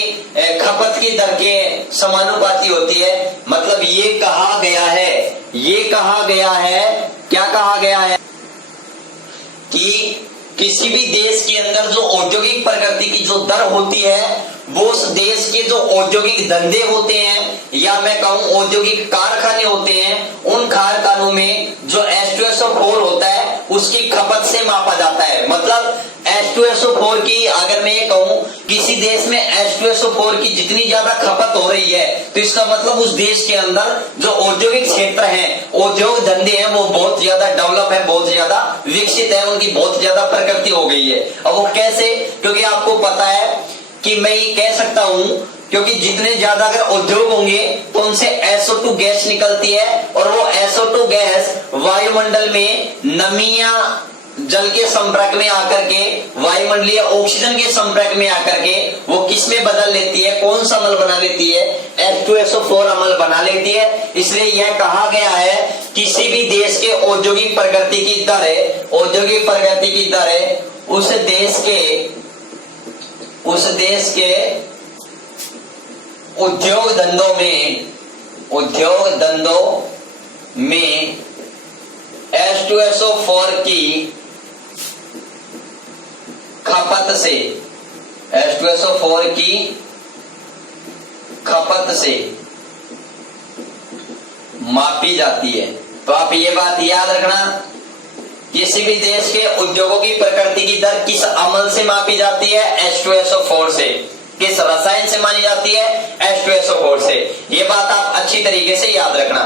खपत की दर के समानुपाती होती है। मतलब ये कहा गया है, क्या कहा गया है कि किसी भी देश के अंदर जो औद्योगिक प्रगति की जो दर होती है वो उस देश के जो औद्योगिक धंधे होते हैं या मैं कहूं औद्योगिक कारखाने होते हैं, उन कारखानों में जो H2SO4 होता है उसकी खपत से मापा जाता है। मतलब H2SO4 की अगर मैं ये कहूं किसी देश में H2SO4 की जितनी ज्यादा खपत हो रही है तो इसका मतलब उस देश के अंदर जो औद्योगिक क्षेत्र है, औद्योग धंधे हैं, वो बहुत ज्यादा डेवलप है, बहुत ज्यादा विकसित है, उनकी बहुत ज्यादा प्रगति हो गई है। अब वो कैसे, क्योंकि आपको पता है कि मैं ये कह सकता हूं क्योंकि जितने ज्यादा अगर उद्योग होंगे तो उनसे SO2 गैस निकलती है और वो SO2 गैस वायुमंडल में नमी या जल के संपर्क में आकर के, वायुमंडलीय ऑक्सीजन के संपर्क में आकर के वो किस में बदल लेती है, कौन सा अम्ल बना लेती है, H2SO4 अम्ल बना लेती है। इसलिए यह कहा गया है किसी भी देश के औद्योगिक प्रगति की दर है, औद्योगिक प्रगति की दर है उस देश के उद्योग धंधों में H2SO4 की खपत से, H2SO4 की खपत से मापी जाती है। तो आप ये बात याद रखना, किसी भी देश के उद्योगों की प्रकृति की दर किस अमल से मापी जाती है, H2SO4 से। किस रसायन से मानी जाती है, H2SO4 से। ये बात आप अच्छी तरीके से याद रखना।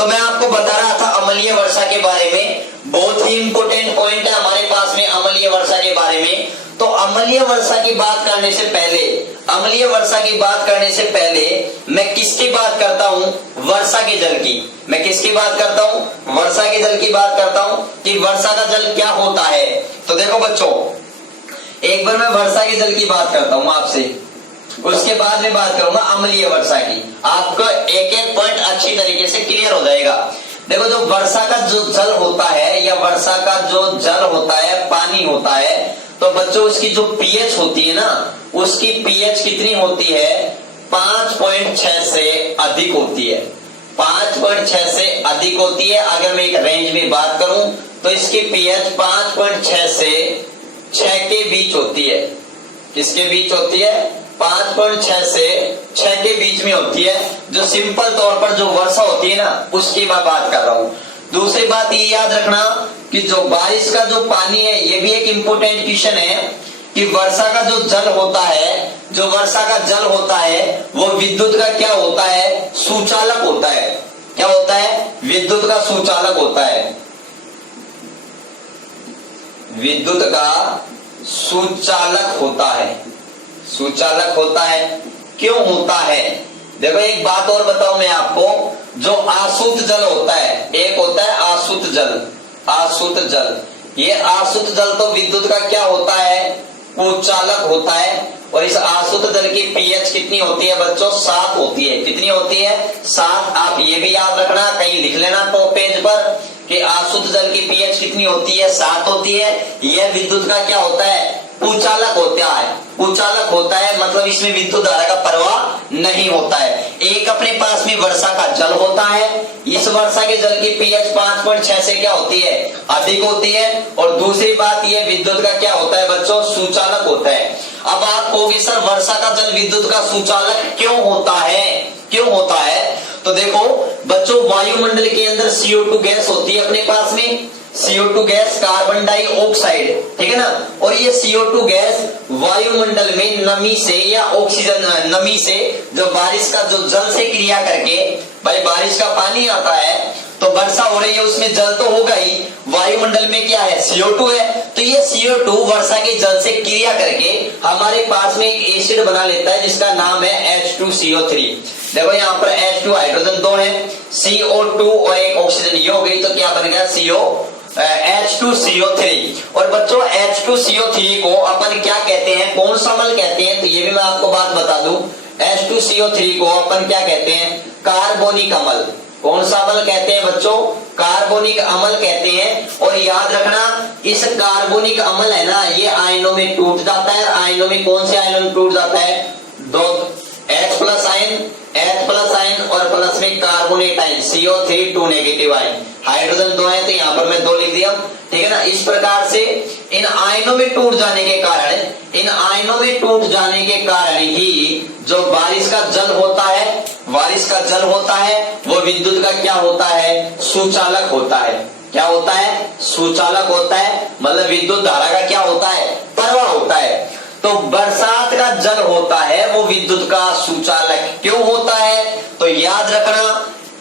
तो मैं आपको बता रहा था अम्लीय वर्षा के बारे में, बहुत ही इंपोर्टेंट पॉइंट है हमारे पास में अम्लीय वर्षा के बारे में। तो अम्लीय वर्षा की बात करने से पहले, अम्लीय वर्षा की बात करने से पहले मैं किसकी बात करता हूं? वर्षा के जल की। मैं किसकी बात करता हूं? वर्षा के जल की बात करता हूं कि वर्षा का जल क्या होता है। तो देखो बच्चों, एक बार मैं वर्षा के जल की बात करता हूं आपसे, उसके बाद में बात करूंगा अम्लीय वर्षा की। आपको एक एक पॉइंट अच्छी तरीके से क्लियर हो जाएगा। देखो, जो वर्षा का जो जल होता है या वर्षा का जो जल होता है, पानी होता है, तो बच्चों उसकी जो पीएच होती है ना, उसकी पीएच कितनी होती है? 5.6 से अधिक होती है। 5.6 से अधिक होती है। अगर मैं एक रेंज में बात करूं तो इसकी पीएच 5.6 से 6 के बीच होती है। किसके बीच होती है? 5.6 से 6 के बीच में होती है। जो सिंपल तौर पर जो वर्षा होती है ना, उसकी मैं बात कर रहा हूं। दूसरी बात ये याद रखना कि जो बारिश का जो पानी है, ये भी एक इंपोर्टेंट क्वेश्चन है कि वर्षा का जो जल होता है, जो वर्षा का जल होता है वो विद्युत का क्या होता है? सुचालक होता है। क्या होता है? विद्युत का सुचालक होता है। विद्युत का सुचालक होता है। सुचालक होता है। क्यों होता है? देखो, एक बात और बताऊं मैं आपको, जो आसुत जल होता है, एक होता है आसुत जल। आसुत जल, ये आसुत जल तो विद्युत का क्या होता है? कुचालक होता है। और इस आसुत जल की पीएच कितनी होती है बच्चों? 7 होती है। कितनी होती है? 7। आप ये भी याद रखना, कहीं लिख लेना तो पेज पर कि आसुत जल की पीएच कितनी होती है? 7 होती है। यह विद्युत का क्या होता है? कुचालक होता है। कुचालक होता है मतलब इसमें विद्युत धारा का प्रवाह नहीं होता है। एक अपने पास में वर्षा का जल होता है। इस वर्षा के जल की पीएच 5.6 से क्या होती है? अधिक होती है। और दूसरी बात ये विद्युत का क्या होता है बच्चों? सुचालक होता है। अब आप कहोगे सर वर्षा का जल विद्युत का सुचालक क्यों होता है? क्यों होता है? तो देखो बच्चों, वायुमंडल के अंदर CO2 गैस होती है अपने पास में। CO2 गैस, कार्बन डाइऑक्साइड, ठीक है ना। और ये CO2 गैस वायुमंडल में नमी से या ऑक्सीजन, नमी से, जो बारिश का जो जल से क्रिया करके, भाई बारिश का पानी आता है तो वर्षा हो रही है, उसमें जल तो होगा ही। वायुमंडल में क्या है? CO2 है। तो ये CO2 वर्षा के जल से क्रिया करके हमारे पास में एक एसिड बना लेता है जिसका नाम है H2CO3। देखो यहाँ पर H2 हाइड्रोजन 2 है, CO2 और एक ऑक्सीजन, ये हो गई तो क्या बन गया? H2CO3। और बच्चों H2CO3 को अपन क्या कहते हैं? कौन सा अम्ल कहते हैं? तो ये भी मैं आपको बात बता दूं, H2CO3 को अपन क्या कहते हैं? कार्बोनिक अम्ल। कौन सा अम्ल कहते हैं बच्चों? कार्बोनिक अम्ल कहते हैं। और याद रखना, इस कार्बोनिक अम्ल है ना, ये आयनों में टूट जाता है। आयनों में कौन से आयनों में टूट जाता है? दो H+ आयन और प्लस में carbonate ion CO3 2 negative ion. Hydrogen 2 है तो यहाँ पर मैं 2 लिख दिया, ठीक है ना। इस प्रकार से इन आयनों में टूट जाने के कारण, इन आयनों में टूट जाने के कारण ही जो बारिश का जल होता है, बारिश का जल होता है, वो विद्युत का क्या होता है? सुचालक होता है। क्या होता है? सुचालक होता है। मतलब विद्युत धारा का क्या होता है? प्रवाह होता है। तो बरसात का जल होता है वो विद्युत का सुचालक क्यों होता है? तो याद रखना,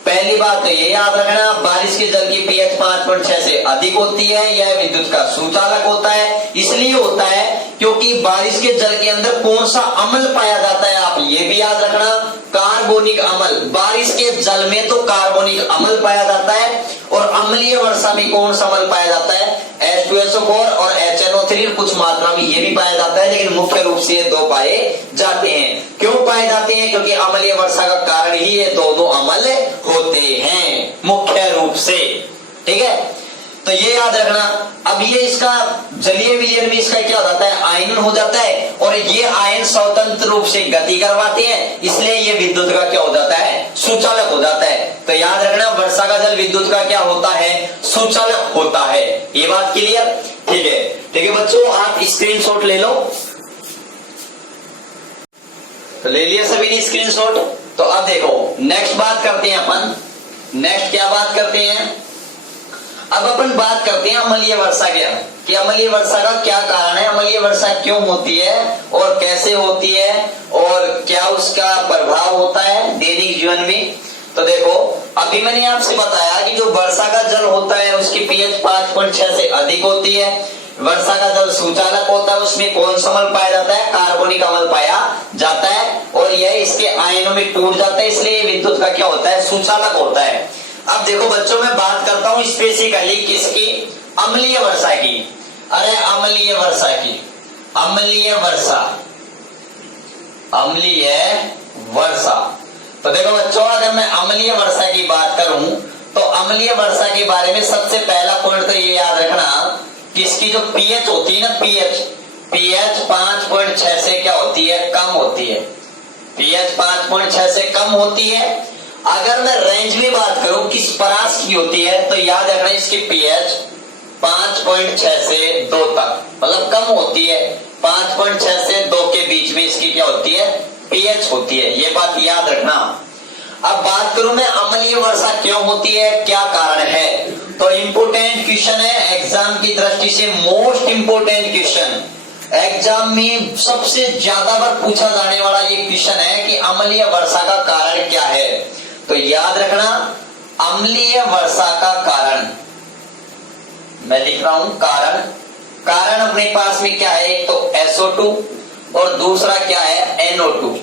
पहली बात तो ये याद रखना, बारिश के जल की पीएच 5.6 से अधिक होती है, यह विद्युत का सुचालक होता है। इसलिए होता है क्योंकि बारिश के जल के अंदर कौन सा अम्ल पाया जाता है? आप ये भी याद रखना, कार्बोनिक अम्ल। बारिश के जल में तो कार्बोनिक अम्ल पाया जाता है। और अम्लीय वर्षा में कौन सा अम्ल पाया जाता है? H2SO4 और HNO3 कुछ मात्रा में ये भी पाया जाता है, लेकिन मुख्य रूप से ये 2 पाए जाते हैं। क्यों पाए जाते हैं? क्योंकि अम्लीय वर्षा का कारण ही ये दोनों अम्ल होते हैं मुख्य रूप से, ठीक है। तो ये याद रखना। अब ये इसका जलीय विलयन में इसका क्या हो जाता है? आयन हो जाता है। और ये आयन स्वतंत्र रूप से गति करवाते हैं, इसलिए ये विद्युत का क्या हो जाता है? सुचालक हो जाता है। तो याद रखना, वर्षा का जल विद्युत का क्या होता है? सुचालक होता है। ये बात क्लियर? ठीक है, ठीक है बच्चों, आप स्क्रीनशॉट ले लो। तो ले लिया सभी ने स्क्रीनशॉट। तो अब देखो नेक्स्ट बात करते हैं अपन। नेक्स्ट क्या बात करते हैं? अब अपन बात करते हैं अम्लीय वर्षा की अम्लीय वर्षा का क्या कारण है, अम्लीय वर्षा क्यों होती है और कैसे होती है और क्या उसका प्रभाव होता है दैनिक जीवन में। तो देखो अभी मैंने आपसे बताया कि जो वर्षा का जल होता है उसकी पीएच 5.6 से अधिक होती है। वर्षा का जल सुचालक होता है, उसमें कौन सा अम्ल पाया जाता है? कार्बनिक अम्ल पाया जाता है, और यह इसके आयनों में टूट जाता है, इसलिए विद्युत का क्या होता है? सुचालक होता है। अब देखो बच्चों, मैं बात करता हूं स्पेसिफिकली किसकी? अम्लीय वर्षा की। अरे अम्लीय वर्षा की, अम्लीय वर्षा, अम्लीय वर्षा। तो देखो बच्चों, अगर मैं अम्लीय वर्षा की बात करूं तो अम्लीय वर्षा के बारे में सबसे पहला पॉइंट तो ये याद रखना कि इसकी जो पीएच होती है ना, पीएच 5.6 से क्या होती है? कम होती है। पीएच 5.6 से कम होती है। अगर मैं रेंज में बात करूं किस परास की होती है, तो याद रखना इसकी पीएच 5.6 से 2 तक, मतलब कम होती है। 5.6 से 2 के बीच में इसकी क्या होती है? पीएच होती है। ये बात याद रखना। अब बात करूं मैं अम्लीय वर्षा क्यों होती है, क्या कारण है? तो इंपोर्टेंट क्वेश्चन है, एग्जाम की दृष्टि से मोस्ट इंपोर्टेंट क्वेश्चन, एग्जाम में सबसे ज्यादा बार पूछा जाने वाला ये क्वेश्चन है कि अम्लीय वर्षा का कारण क्या है। तो याद रखना, अम्लीय वर्षा का कारण मैं लिख रहा हूं कारण। कारण अपने पास में क्या है? एक तो SO2 और दूसरा क्या है? NO2।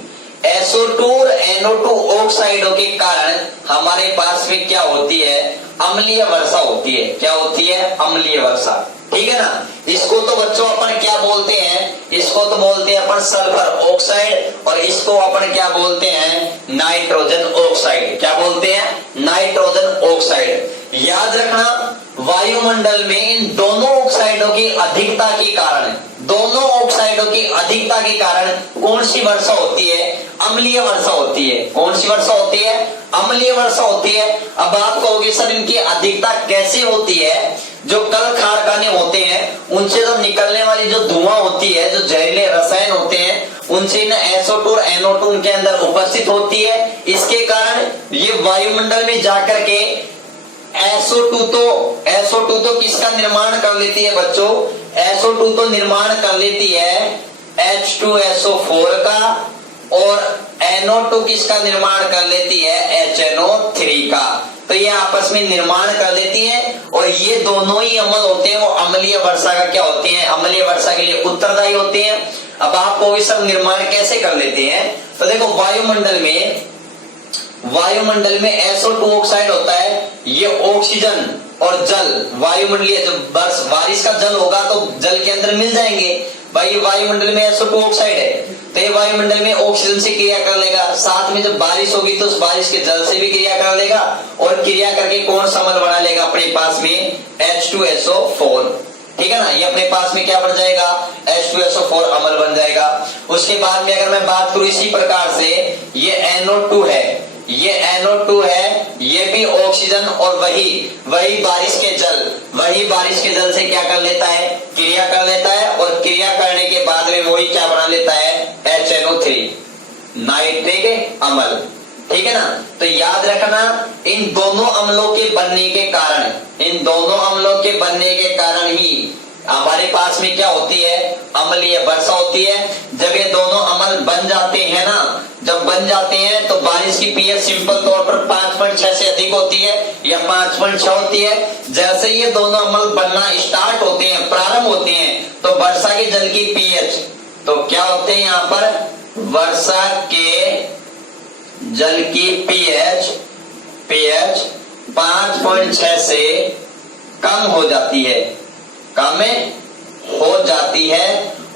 SO2 और NO2 ऑक्साइडों के कारण हमारे पास में क्या होती है? अम्लीय वर्षा होती है। क्या होती है? अम्लीय वर्षा। ठीक है ना। इसको तो बच्चों अपन क्या बोलते हैं? इसको तो बोलते हैं अपन सल्फर ऑक्साइड, और इसको अपन क्या बोलते हैं? Nitrogen oxide. क्या बोलते हैं? Nitrogen oxide. याद रखना, वायुमंडल में इन दोनों ऑक्साइडों की अधिकता के कारण, दोनों ऑक्साइडों की अधिकता के कारण कौन सी वर्षा होती है? अम्लीय वर्षा होती है। कौन सी वर्षा होती है? अम्लीय वर्षा होती है। अब आप कहोगे सर इनकी अधिकता कैसे होती है? जो कल कारखाने होते हैं उनसे जो निकलने वाली जो धुआं होती है, जो जहरीले रसायन होते हैं, उनसे न SO2 और NO2 उनके अंदर उपस्थित होती है। इसके कारण ये वायुमंडल में जाकर के SO2 तो किसका निर्माण कर लेती है बच्चों? SO2 तो निर्माण कर लेती है H2SO4 का, और NO2 किसका निर्माण कर लेती है? HNO3 का। तो ये आपस में निर्माण कर लेती है, और ये दोनों ही अम्ल होते हैं वो अम्लीय वर्षा का क्या होते हैं? अम्लीय वर्षा के लिए उत्तरदायी होते हैं। अब आपको ये सब निर्माण कैसे कर लेते हैं? तो देखो, वायुमंडल में SO2 ऑक्साइड होता है, ये ऑक्सीजन और जल वायुमंडलीय, जब बारिश का जल होगा तो जल के अंदर मिल जाएंगे। भाई ये वायुमंडल में SO2 ऑक्साइड है, तो ये वायुमंडल में ऑक्सीजन से क्रिया कर लेगा, साथ में जब बारिश होगी तो उस बारिश के जल से भी क्रिया कर लेगा, और क्रिया करके कौन सा अम्ल बना लेगा अपने पास में? H2SO4। ठीक है ना। ये अपने पास में क्या बन जाएगा? H2SO4 अम्ल बन जाएगा। उसके बाद में अगर मैं बात करूं इसी प्रकार से, ये NO2 है, ये NO2 है, ये भी ऑक्सीजन, और वही बारिश के जल से क्या कर लेता है? क्रिया कर लेता है, और क्रिया करने के बाद में वही क्या बना लेता है? HNO3, नाइट्रिक अम्ल। ठीक है ना। तो याद रखना, इन दोनों अम्लों के बनने के कारण ही हमारे पास में क्या होती है? अम्लीय वर्षा होती है। जब ये दोनों अम्ल बन जाते हैं ना, जब बन जाते हैं तो बारिश की पीएच सिंपल तौर पर 5.6 से अधिक होती है या 5.6 होती है। जैसे ये दोनों अम्ल बनना स्टार्ट होते हैं, प्रारंभ होते हैं, तो वर्षा के जल की पीएच तो क्या होते हैं यहाँ पर? वर्षा के जल की पीएच 5.6 से कम हो जाती है,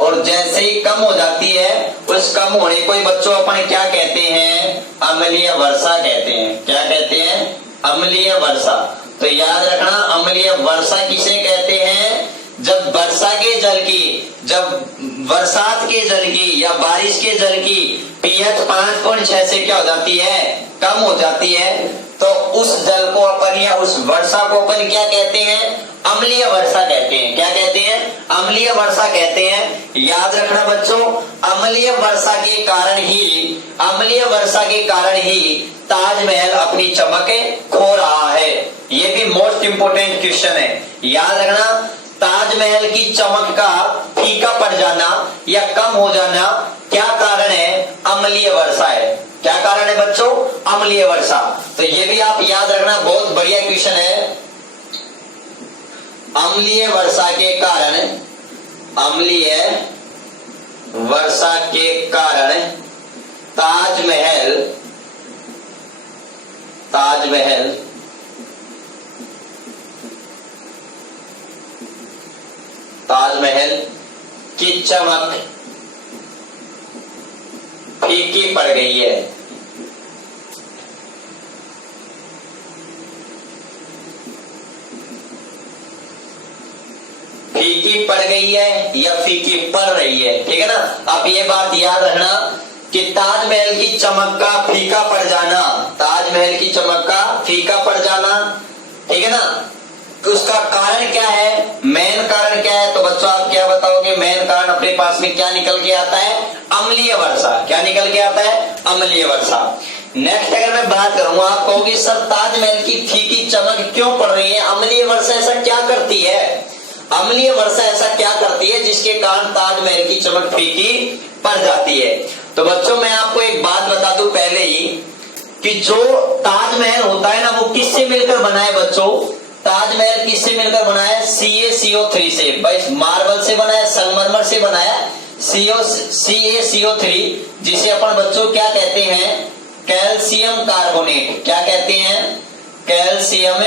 और जैसे ही कम हो जाती है, उस कम होने को ही बच्चों अपन क्या कहते हैं? अम्लीय वर्षा कहते हैं। क्या कहते हैं? अम्लीय वर्षा। तो याद रखना, अम्लीय वर्षा किसे कहते हैं? जब बरसात के जल की या बारिश के जल की पीएच 5.6 से क्या हो जाती है? कम हो जाती है, तो उस जल को अपन या उस वर्षा को अपन क्या कहते हैं? अम्लीय वर्षा कहते हैं। क्या कहते हैं? अम्लीय वर्षा कहते हैं। याद रखना बच्चों, अम्लीय वर्षा के कारण ही ताजमहल अपनी चमक खो रहा है। ये भी मोस्ट इंपोर्टेंट क्वेश्चन है। याद रखना, ताजमहल की चमक का फीका पड़ जाना या कम हो जाना क्या कारण है? अम्लीय वर्षा है। क्या कारण है बच्चों? अम्लीय वर्षा। तो ये भी आप याद रखना, बहुत बढ़िया क्वेश्चन है। अम्लीय वर्षा के कारण, अम्लीय वर्षा के कारण ताजमहल की चमक फीकी पड़ गई है। फीकी पड़ गई है या फीकी पड़ रही है, ठीक है ना। आप ये बात याद रखना कि ताजमहल की चमक का फीका पड़ जाना, ताजमहल की चमक का फीका पड़ जाना, ठीक है ना। तो उसका कारण क्या है, मेन कारण क्या है? तो बच्चों आप क्या बताओगे? मेन कारण अपने पास में क्या निकल के आता है? अम्लीय वर्षा। क्या निकल के आता है? अम्लीय वर्षा। नेक्स्ट अगर मैं बात करूंगा, आप कहोगे सर ताजमहल की फीकी चमक क्यों पड़ रही है? अम्लीय वर्षा ऐसा क्या करती है? अम्लीय वर्षा ऐसा क्या करती है जिसके कारण ताजमहल की चमक फीकी पड़ जाती है? तो बच्चों मैं आपको एक बात बता दूं पहले ही कि जो ताजमहल होता है ना, वो किससे मिलकर बना है बच्चों? ताजमहल किससे मिलकर बना है? CaCO3 से। भाई मार्बल से बना है, संगमरमर से बना है, CaCO3, जिसे अपन बच्चों क्या कहते हैं? Calcium carbonate. क्या कहते हैं? Calcium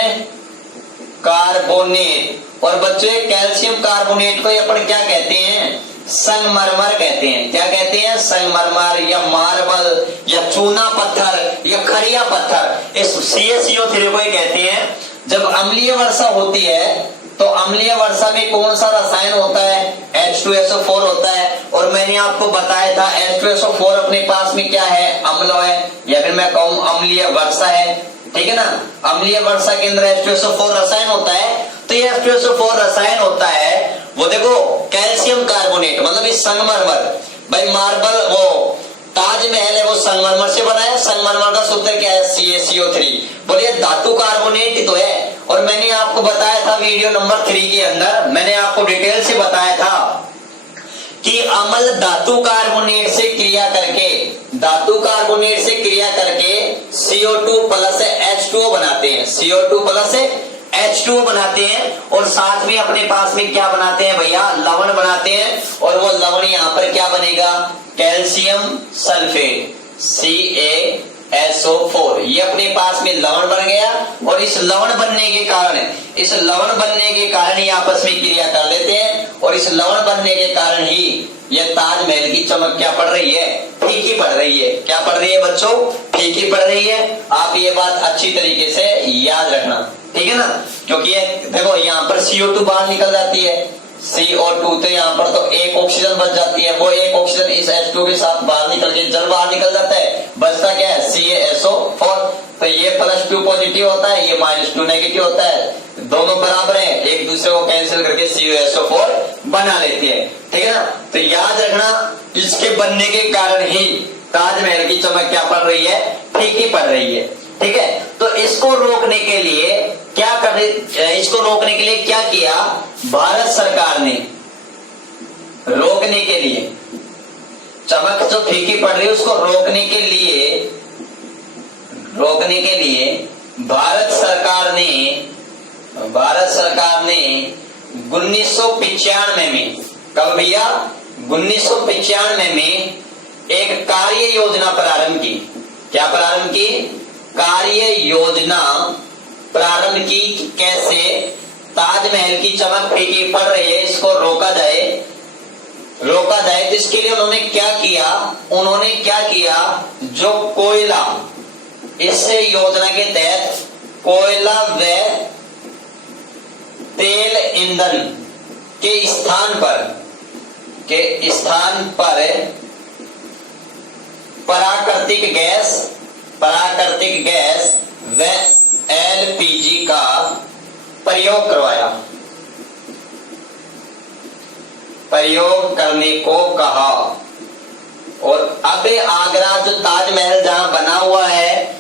carbonate. और बच्चों कैल्शियम कार्बोनेट को अपन क्या कहते हैं? संगमरमर कहते हैं। क्या कहते हैं? संगमरमर या मार्बल या चूना पत्थर या खड़िया पत्थर, इस CaCO3 को ही कहते हैं। जब अम्लीय वर्षा होती है तो अम्लीय वर्षा में कौन सा रसायन होता है? H2SO4 होता है। और मैंने आपको बताया था H2SO4 अपने पास में क्या है? अम्ल है, या फिर मैं कहूं अम्लीय वर्षा है, ठीक है ना। अम्लीय वर्षा के अंदर H2SO4 रसायन होता है। तो ये H2SO4 रसायन होता है, वो देखो कैल्शियम कार्बोनेट, मतलब इस संगमरमर, भाई मार्बल, वो ताजमहल है वो संगमरमर से बना है। संगमरमर का सूत्र क्या है? CaCO3। बोलिए धातु कार्बोनेट ही तो है। और मैंने आपको बताया था वीडियो नंबर 3 के अंदर, मैंने आपको डिटेल से बताया था कि अम्ल धातु कार्बोनेट से क्रिया करके, धातु कार्बोनेट से क्रिया करके CO2 प्लस H2O बनाते हैं। CO2 प्लस H2O बनाते हैं और साथ में अपने पास में क्या बनाते हैं भैया? लवण बनाते हैं। और वो लवण यहाँ पर क्या बनेगा? Calcium sulphate, CaSO4। ये अपने पास में लवण बन गया। और इस लवण बनने के कारण, इस लवण बनने के कारण ये आपस में क्रिया कर लेते हैं। और इस लवण बनने के कारण ही ये ताजमहल की चमक क्या पड़ रही है? फीकी पड़ रही है। क्या पड़ रही है बच्चों? फीकी पड़ रही है। आप ये बात अच्छी तरीके से याद रखना, ठीक है ना। क्योंकि ये देखो यहाँ पर CO2 बाहर निकल जाती है, CO2, तो यहाँ पर तो एक ऑक्सीजन बच जाती है। वो एक ऑक्सीजन इस H2 के साथ बाहर निकल के जल बाहर निकल जाता है, बचता क्या है? CaSO4। तो ये +2 पॉजिटिव होता है, ये -2 नेगेटिव होता है। दोनों बराबर है, एक दूसरे को कैंसिल करके CaSO4 बना लेती है, ठीक है ना। तो याद रखना, इसके बनने के कारण ही ताजमहल की चमक क्या पड़ रही है? फीकी पड़ रही है, ठीक है। तो इसको रोकने के लिए क्या कर, इसको रोकने के लिए क्या किया भारत सरकार ने? रोकने के लिए, चमक जो फीकी पड़ रही है उसको रोकने के लिए भारत सरकार ने 1995 में, कब भैया? 1995 में एक कार्य योजना प्रारंभ की। क्या प्रारंभ की? कार्य योजना प्रारंभ की कि कैसे ताजमहल की चमक फीकी पड़ रही है, इसको रोका जाए। तो इसके लिए उन्होंने क्या किया? जो कोयला, इस योजना के तहत कोयला व तेल ईंधन के स्थान पर प्राकृतिक गैस व LPG का प्रयोग करने को कहा। और अब आगरा जो ताजमहल जहां बना हुआ है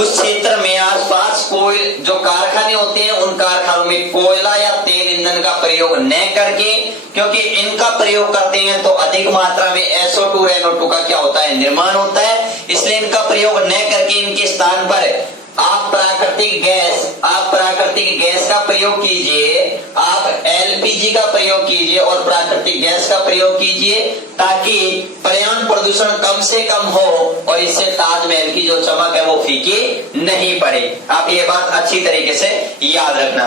उस क्षेत्र में आसपास कोई जो कारखाने होते हैं उन कारखानों में कोयला या तेल ईंधन का प्रयोग न करके, क्योंकि इनका प्रयोग करते हैं तो अधिक मात्रा में SO2 और NO2 का क्या होता है, निर्माण होता है। इसलिए इनका प्रयोग न करके इनके स्थान पर आप प्राकृतिक गैस का प्रयोग कीजिए, आप LPG का प्रयोग कीजिए और प्राकृतिक गैस का प्रयोग कीजिए, ताकि पर्यावरण प्रदूषण कम से कम हो और इससे ताजमहल की जो चमक है वो फीकी नहीं पड़े। आप ये बात अच्छी तरीके से याद रखना।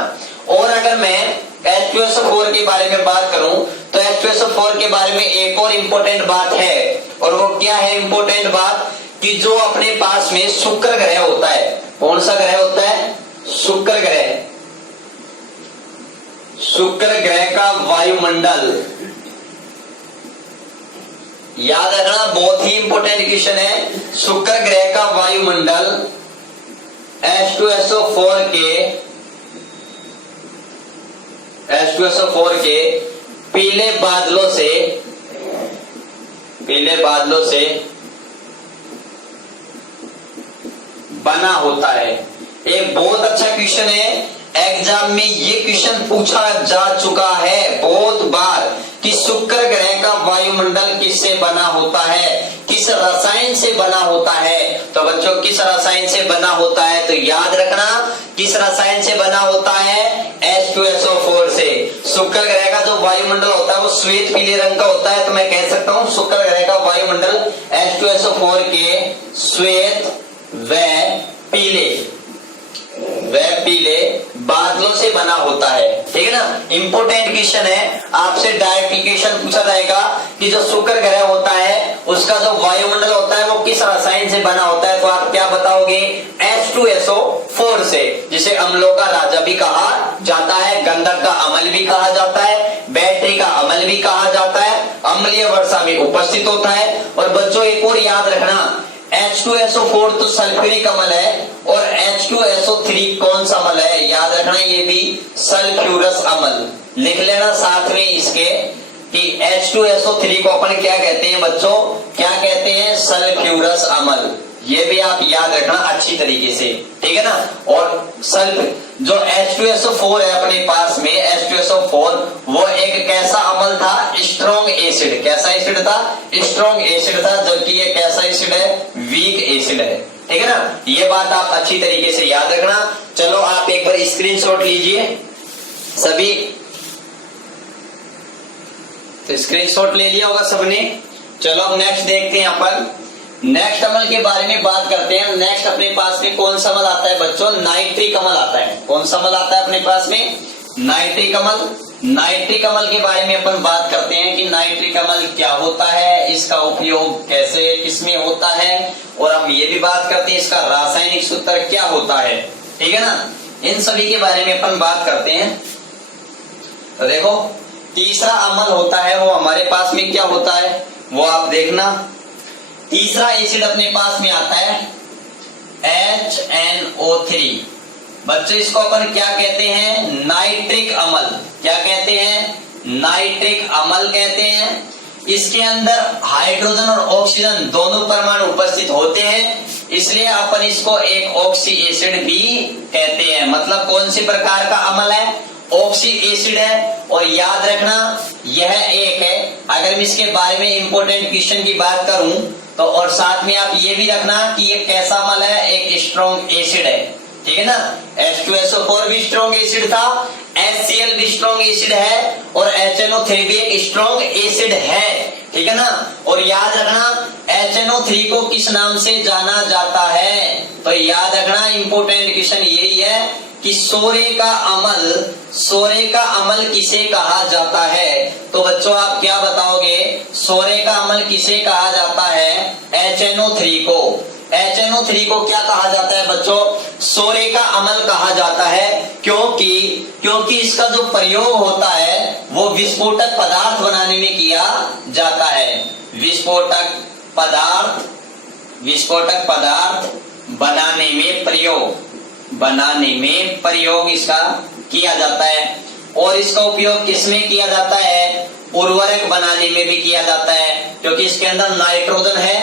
और अगर मैं H2SO4 के बारे में बात करूं तो H2SO4 के बारे में एक और इम्पोर्टेंट बात है, और वो क्या है इम्पोर्टेंट बात, कि जो अपने पास में शुक्र ग्रह होता है, कौन सा ग्रह होता है, शुक्र ग्रह, शुक्र ग्रह का वायुमंडल, याद रखना बहुत ही इंपॉर्टेंट क्वेश्चन है। शुक्र ग्रह का वायुमंडल H2SO4 के पीले बादलों से बना होता है। एक बहुत अच्छा क्वेश्चन है, एग्जाम में ये क्वेश्चन पूछा जा चुका है बहुत बार कि शुक्र ग्रह का वायुमंडल किससे बना होता है, किस रसायन से बना होता है। तो बच्चों किस रसायन से बना होता है, तो याद रखना किस रसायन से बना होता है, H2SO4 से। शुक्र ग्रह का जो वायुमंडल होता है वो श्वेत पीले रंग का होता है, तो मैं कह सकता हूं शुक्र ग्रह का वायुमंडल H2SO4 के श्वेत व पीले बादलों से बना होता है। ठीक है ना, इंपोर्टेंट क्वेश्चन है, आपसे डायरेक्ट क्वेश्चन पूछा जाएगा कि जो शुक्र ग्रह होता है उसका जो वायुमंडल होता है वो किस रसायन से बना होता है, तो आप क्या बताओगे, H2SO4 से, जिसे अम्लों का राजा भी कहा जाता है, गंधक का अम्ल भी कहा जाता है, बैटरी का अम्ल भी कहा जाता है, अम्लीय वर्षा में उपस्थित होता है। और बच्चों एक और याद रखना, H2SO4 तो सल्फ्यूरिक अम्ल है और H2SO3 कौन सा अम्ल है, याद रखना ये भी सल्फ्यूरस अम्ल। लिख लेना साथ में इसके कि H2SO3 को अपन क्या कहते हैं बच्चों, क्या कहते हैं, सल्फ्यूरस अम्ल। ये भी आप याद रखना अच्छी तरीके से, ठीक है ना। और जो H2SO4 है अपने पास में, H2SO4 वो एक कैसा अम्ल था, स्ट्रॉन्ग एसिड। कैसा एसिड था, स्ट्रॉन्ग एसिड था, जबकि ये कैसा एसिड है, वीक एसिड है। ठीक है ना, ये बात आप अच्छी तरीके से याद रखना। चलो आप एक बार स्क्रीनशॉट लीजिए सभी, तो स्क्रीनशॉट ले लिया होगा सबने। चलो अब नेक्स्ट देखते हैं अपन, नेक्स्ट अम्ल के बारे में बात करते हैं। नेक्स्ट अपने पास में कौन सा अम्ल आता है बच्चों, नाइट्रिक अम्ल आता है। कौन सा अम्ल आता है अपने पास में, नाइट्रिक अम्ल। नाइट्रिक अम्ल के बारे में अपन बात करते हैं कि नाइट्रिक अम्ल क्या होता है, इसका उपयोग कैसे किसमें होता है, और हम ये भी बात करते हैं इसका रासायनिक सूत्र क्या होता है। ठीक है ना, इन सभी के बारे में अपन बात करते हैं। तो देखो तीसरा अम्ल होता है वो हमारे पास में क्या होता है, वो आप देखना। तीसरा एसिड अपने पास में आता है HNO3। बच्चों इसको अपन क्या कहते हैं, नाइट्रिक अम्ल। क्या कहते हैं, नाइट्रिक अम्ल कहते हैं। इसके अंदर हाइड्रोजन और ऑक्सीजन दोनों परमाणु उपस्थित होते हैं, इसलिए अपन इसको एक ऑक्सी एसिड भी कहते हैं। मतलब कौन सी प्रकार का अम्ल है, ऑक्सी एसिड है। और याद रखना यह एक है, अगर मैं इसके बारे में इंपॉर्टेंट क्वेश्चन की बात करूं तो, और साथ में आप ये भी रखना कि ये कैसा अम्ल है, एक स्ट्रॉन्ग एसिड है। ठीक है ना, H2SO4 भी स्ट्रॉन्ग एसिड था, HCl भी स्ट्रॉन्ग एसिड है, और HNO3 भी एक स्ट्रॉन्ग एसिड है। ठीक है ना, और याद रखना HNO3 को किस नाम से जाना जाता है, तो याद रखना इंपॉर्टेंट क्वेश्चन यही है कि सोरे का अम्ल किसे कहा जाता है। तो बच्चों आप क्या बताओगे, सोरे का अम्ल किसे कहा जाता है, HNO3 को। HNO3 को क्या कहा जाता है बच्चों, सोरे का अम्ल कहा जाता है, क्योंकि इसका जो प्रयोग होता है वो विस्फोटक पदार्थ बनाने में किया जाता है। विस्फोटक पदार्थ बनाने में प्रयोग इसका किया जाता है। और इसका उपयोग किसमें किया जाता है, उर्वरक बनाने में भी किया जाता है, क्योंकि इसके अंदर नाइट्रोजन है।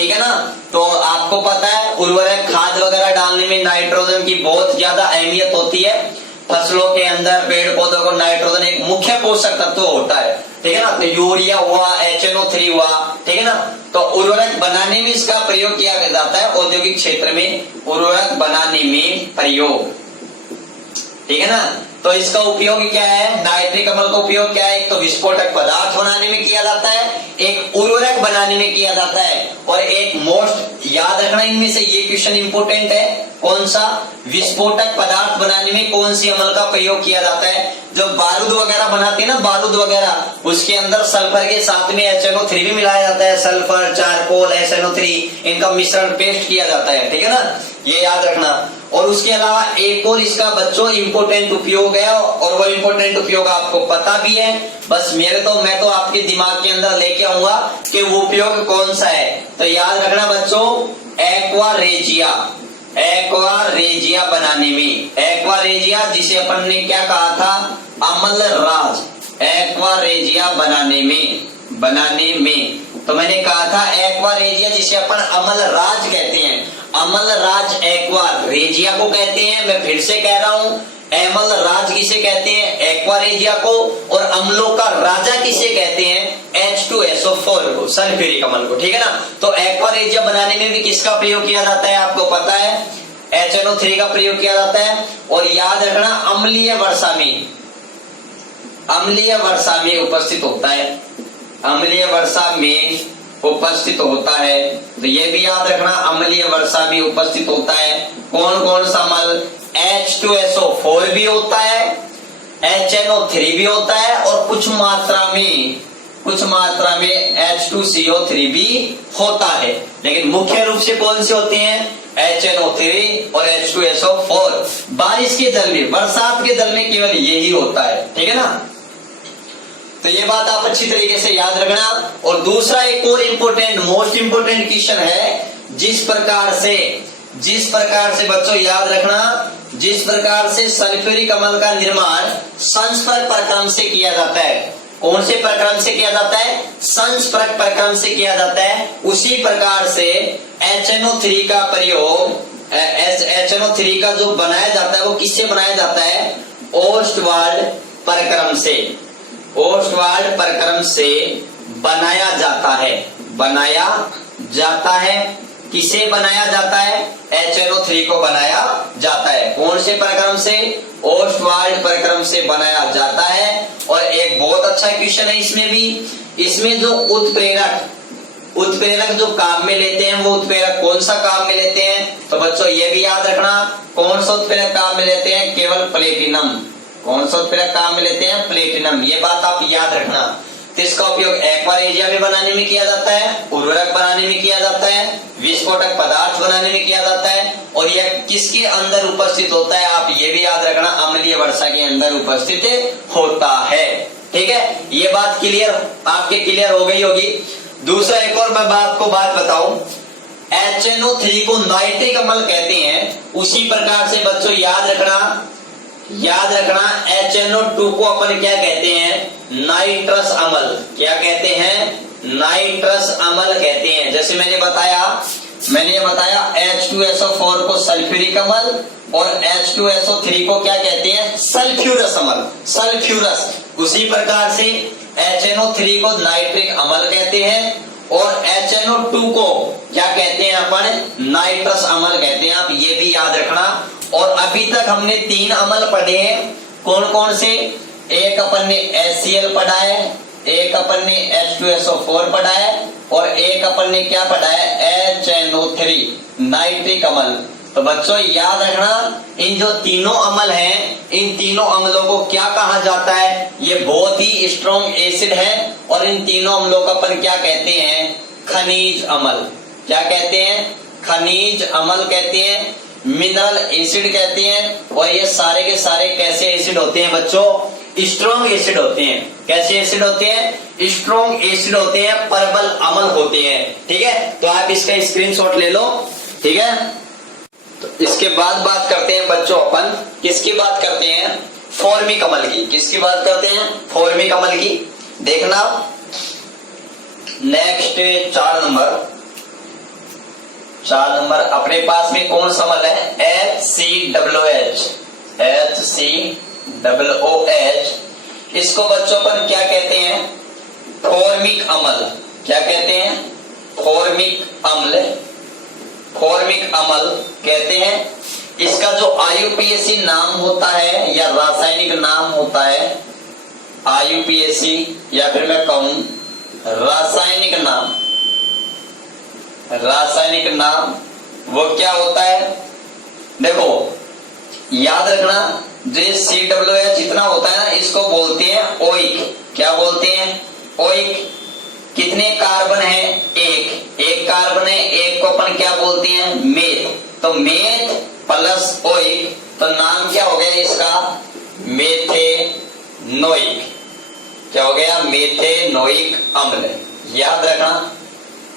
ठीक है ना। तो आपको पता है उर्वरक खाद वगैरह डालने में नाइट्रोजन की बहुत ज्यादा अहमियत होती है। फसलों के अंदर पेड़ पौधों को नाइट्रोजन एक मुख्य पोषक तत्व होता है, ठीक है ना। तो यूरिया हुआ, HNO3 हुआ, ठीक है ना। तो उर्वरक बनाने में इसका प्रयोग किया जाता है, औद्योगिक क्षेत्र में उर्वरक बनाने में प्रयोग, ठीक है ना। तो इसका उपयोग क्या है, नाइट्रिक अम्ल का उपयोग क्या है, एक तो विस्फोटक पदार्थ बनाने में किया जाता है, एक उर्वरक बनाने में किया जाता है, और एक मोस्ट याद रखना इनमें से ये क्वेश्चन इंपोर्टेंट है, कौन सा, विस्फोटक पदार्थ बनाने में कौन सी अम्ल का प्रयोग किया जाता है। जो बारूद वगैरह बनाते हैं ना, बारूद वगैरह, उसके अंदर सल्फर के साथ में HNO3 भी मिलाया जाता है, सल्फर, चारकोल, HNO3 इनका मिश्रण पेस्ट किया जाता है, ठीक है ना, ये याद रखना। और उसके अलावा एक और इसका बच्चों इंपोर्टेंट उपयोग है, और वो इंपोर्टेंट उपयोग आपको पता भी है, बस मैं तो आपके दिमाग के अंदर लेके आऊंगा कि वो उपयोग कौन सा है। तो याद रखना बच्चों, एक्वारेजिया, एक्वारेजिया बनाने में, एक्वारेजिया जिसे अपन ने क्या कहा था, अम्ल राज, एक्वारेजिया बनाने में तो मैंने कहा था एक्वारेजिया जिसे अपन अम्ल राज कहते हैं, अम्ल राज एक्वारेजिया को कहते हैं। मैं फिर से कह रहा हूं, अम्ल राज किसे कहते हैं, एक्वारेजिया को, और अम्लों का राजा किसे कहते हैं, H2SO4 को, सल्फ्यूरिक अम्ल को, ठीक है ना। तो एक्वारेजिया बनाने में भी किसका प्रयोग किया जाता है आपको पता है, HNO3 का प्रयोग किया जाता है। और याद रखना अम्लीय वर्षा में उपस्थित होता है, अम्लीय वर्षा में उपस्थित होता है। तो ये भी याद रखना, अम्लीय वर्षा में उपस्थित होता है। कौन कौन सा अम्ल, H2SO4 भी होता है, HNO3 भी होता है, और कुछ मात्रा में H2CO3 भी होता है। लेकिन मुख्य रूप से कौन से होते हैं, HNO3 और H2SO4। बारिश के जल में, बरसात के जल में केवल यही होता है, ठीक है ना। तो ये बात आप अच्छी तरीके से याद रखना। और दूसरा एक और मोस्ट इंपोर्टेंट क्वेश्चन है, जिस प्रकार से बच्चों याद रखना, जिस प्रकार से सल्फ्यूरिक अम्ल का निर्माण संस्पर्क प्रक्रम से किया जाता है, कौन से प्रक्रम से किया जाता है, संस्पर्क प्रक्रम से किया जाता है, उसी प्रकार से HNO3 का प्रयोग, HNO3 का जो बनाया जाता है वो किससे बनाया जाता है, ओस्टवाल्ड प्रक्रम से, ओस्टवाल्ड प्रक्रम से बनाया जाता है। किसे बनाया जाता है, HNO3 को बनाया जाता है। कौन से प्रक्रम से, ओस्टवाल्ड प्रक्रम से बनाया जाता है। और एक बहुत अच्छा क्वेश्चन है इसमें जो उत्प्रेरक जो काम में लेते हैं, वो उत्प्रेरक कौन सा काम में लेते हैं, तो बच्चों ये भी याद रखना, कौन सा उत्प्रेरक काम में लेते हैं, केवल प्लेटिनम। कौन सा उत्प्रेरक काम में लेते हैं, प्लेटिनम, ये बात आप याद रखना। तो इसका उपयोग एक्वारेजिया में बनाने में किया जाता है, उर्वरक बनाने में किया जाता है, विस्फोटक पदार्थ बनाने में किया जाता है। और यह किसके अंदर उपस्थित होता है, आप ये भी याद रखना, अम्लीय वर्षा के अंदर उपस्थित होता है, ठीक है। ये बात क्लियर हो गई होगी। दूसरा एक और मैं आपको बात बताऊं, HNO3 को नाइट्रिक अम्ल कहते हैं, उसी प्रकार से बच्चों याद रखना HNO2 को अपन क्या कहते हैं, नाइट्रस अम्ल। क्या कहते हैं, नाइट्रस अम्ल कहते हैं। जैसे मैंने ये बताया H2SO4 को सल्फ्यूरिक अम्ल, और H2SO3 को क्या कहते हैं, सल्फ्यूरस अम्ल, सल्फ्यूरस। उसी प्रकार से HNO3 को नाइट्रिक अम्ल कहते हैं, और HNO2 को क्या कहते हैं अपन, नाइट्रस अम्ल कहते हैं। आप ये भी याद रखना। और अभी तक हमने 3 अम्ल पढ़े हैं, कौन कौन से, एक अपन ने HCl पढ़ा है, एक अपन ने H2SO4 पढ़ा है, और एक अपन ने क्या पढ़ा है, HNO3 नाइट्रिक अम्ल। तो बच्चों याद रखना, इन जो तीनों अम्ल हैं, इन तीनों अम्लों को क्या कहा जाता है, ये बहुत ही स्ट्रॉन्ग एसिड है, और इन तीनों अम्लों को अपन क्या कहते हैं, खनिज अम्ल। क्या कहते हैं, खनिज अम्ल कहते हैं, मिनरल एसिड कहते हैं। और ये सारे के सारे कैसे एसिड होते हैं बच्चों, स्ट्रॉन्ग एसिड होते हैं। कैसे एसिड होते हैं, स्ट्रॉन्ग एसिड होते हैं, प्रबल अम्ल होते हैं, ठीक है। तो आप इसका स्क्रीनशॉट ले लो, ठीक है। तो इसके बाद बात करते हैं बच्चों, अपन किसकी बात करते हैं, फॉर्मिक अम्ल की। किसकी बात करते हैं, फॉर्मिक अम्ल की। देखना नेक्स्ट 4 नंबर, 4 नंबर अपने पास में कौन सा अम्ल है? HCOOH। HCOOH। इसको बच्चों पर क्या कहते हैं? फॉर्मिक अम्ल। क्या कहते हैं? फॉर्मिक अम्ल। फॉर्मिक अम्ल कहते हैं। इसका जो IUPAC नाम होता है या रासायनिक नाम होता है, IUPAC या फिर मैं कहूं रासायनिक नाम, रासायनिक नाम वो क्या होता है? देखो याद रखना, जो COOH जितना होता है ना, इसको बोलते हैं ओइक। क्या बोलते हैं? ओइक। कितने कार्बन है? एक कार्बन है, एक को अपन क्या बोलते हैं? मेथ। तो मेथ प्लस ओइक, तो नाम क्या हो गया इसका? मेथेनोइक। क्या हो गया? मेथेनोइक अम्ल। याद रखना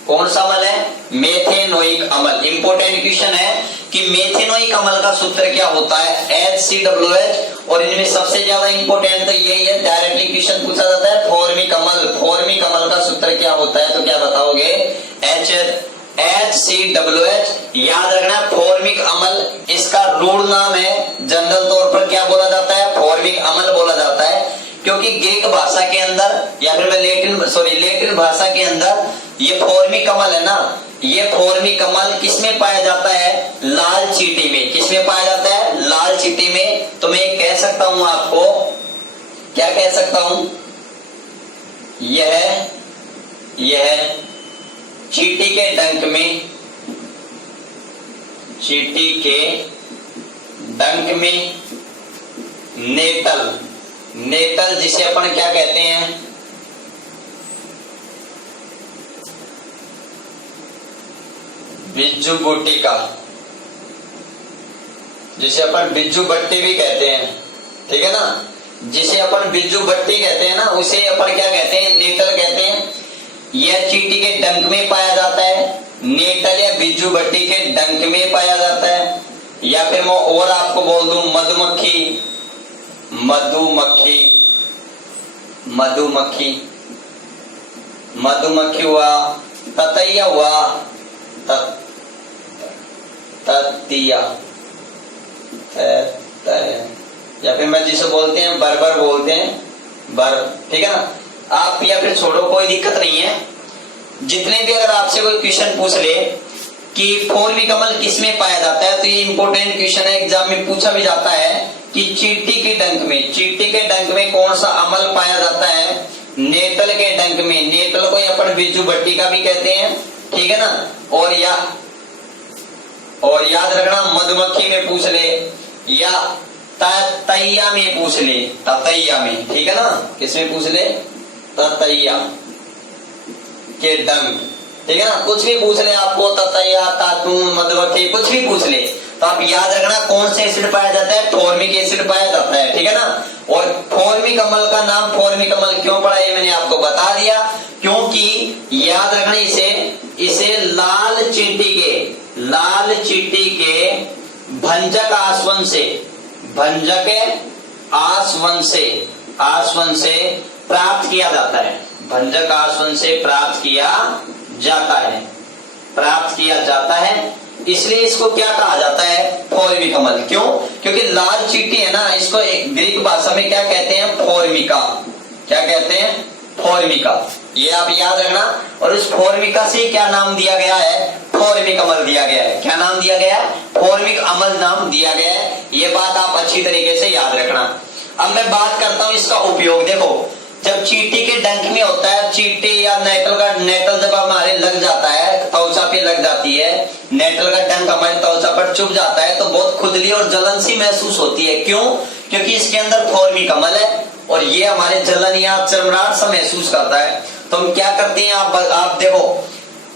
कौन सा अम्ल है? मेथेनोइक अम्ल। इंपोर्टेंट क्वेश्चन है कि मेथेनोइक अम्ल का सूत्र क्या होता है? HCOOH। और इनमें सबसे ज्यादा इंपोर्टेंट तो यही है, डायरेक्टली क्वेश्चन पूछा जाता है फॉर्मिक अम्ल। फॉर्मिक अम्ल का सूत्र क्या होता है? तो क्या बताओगे? HCOOH। याद रखना फॉर्मिक अम्ल इसका रूढ़ नाम है, जनरल तौर पर क्या बोला जाता है? फॉर्मिक अम्ल बोला जाता है। क्योंकि ग्रीक भाषा के अंदर या फिर लेटिन भाषा के अंदर ये फॉर्मिक अम्ल है ना, ये फॉर्मिक अम्ल किसमें पाया जाता है? लाल चींटी में। किसमें पाया जाता है? लाल चींटी में। तो मैं कह सकता हूं आपको, क्या कह सकता हूं? यह चींटी के डंक में, चींटी के डंक में नेतल जिसे अपन क्या कहते हैं? बिज्जू बूटिका, जिसे अपन बिज्जू बट्टी भी कहते हैं। ठीक है ना? जिसे अपन बिज्जू बट्टी कहते हैं ना, उसे अपन क्या कहते हैं? नेतल कहते हैं। यह चींटी के डंक में पाया जाता है। नेतल या बिज्जू बट्टी के डंक में पाया जाता है। या फिर मैं और आपको बोल दूं मधुमक्खी हुआ, ततैया हुआ, ततिया, या फिर मैं जिसे बोलते हैं बरबर बोलते हैं बर। ठीक है ना? आप या फिर छोड़ो, कोई दिक्कत नहीं है। जितने भी अगर आपसे कोई क्वेश्चन पूछ ले कि फॉर्मिक अम्ल किसमें पाया जाता है, तो ये इंपोर्टेंट क्वेश्चन है, एग्जाम में पूछा भी जाता है कि चींटी के डंक में कौन सा अम्ल पाया जाता है? नेतल के डंक में। नेतल को अपन बिज्जू बट्टी का भी कहते हैं। ठीक है ना? और याद रखना मधुमक्खी में पूछ ले या ततैया में पूछ ले, ततैया में। ठीक है ना? किसमें पूछ ले? ततैया के डंक। ठीक है ना? कुछ भी पूछ ले आपको, ततैया, तातून, मधुमक्खी, कुछ भी पूछ ले, तो आप याद रखना कौन से एसिड पाया जाता है? फॉर्मिक एसिड पाया जाता है। ठीक है ना? और फॉर्मिक अम्ल का नाम फॉर्मिक अम्ल क्यों पड़ा, ये मैंने आपको बता दिया। क्योंकि याद रखना इसे लाल चींटी के भंजक आसवन से प्राप्त किया जाता है। भंजक आसवन से प्राप्त किया जाता है। इसलिए इसको क्या कहा जाता है? फॉर्मिक अम्ल। क्यों? क्योंकि लाल चींटी है ना, इसको ग्रीक भाषा में क्या कहते हैं? फॉर्मिका। क्या कहते हैं? फॉर्मिका। ये आप याद रखना। और उस फॉर्मिका से क्या नाम दिया गया है? फॉर्मिक अम्ल दिया गया है। क्या नाम दिया गया है? फॉर्मिक अम्ल नाम दिया गया है। ये बात आप अच्छी तरीके से याद रखना। अब मैं बात करता हूं इसका उपयोग। देखो, जब चींटी के डंक में होता है, चींटी या नेतल जब हमारे लग जाता है, त्वचा पे लग जाती है, नेतल का डंक हमारे त्वचा पर चुभ जाता है, तो बहुत खुजली और जलन सी महसूस होती है। क्यों? क्योंकि इसके अंदर फॉर्मिक अम्ल है और ये हमारे जलन या चरमराहट सा महसूस करता है। तो हम क्या करते हैं? आप देखो,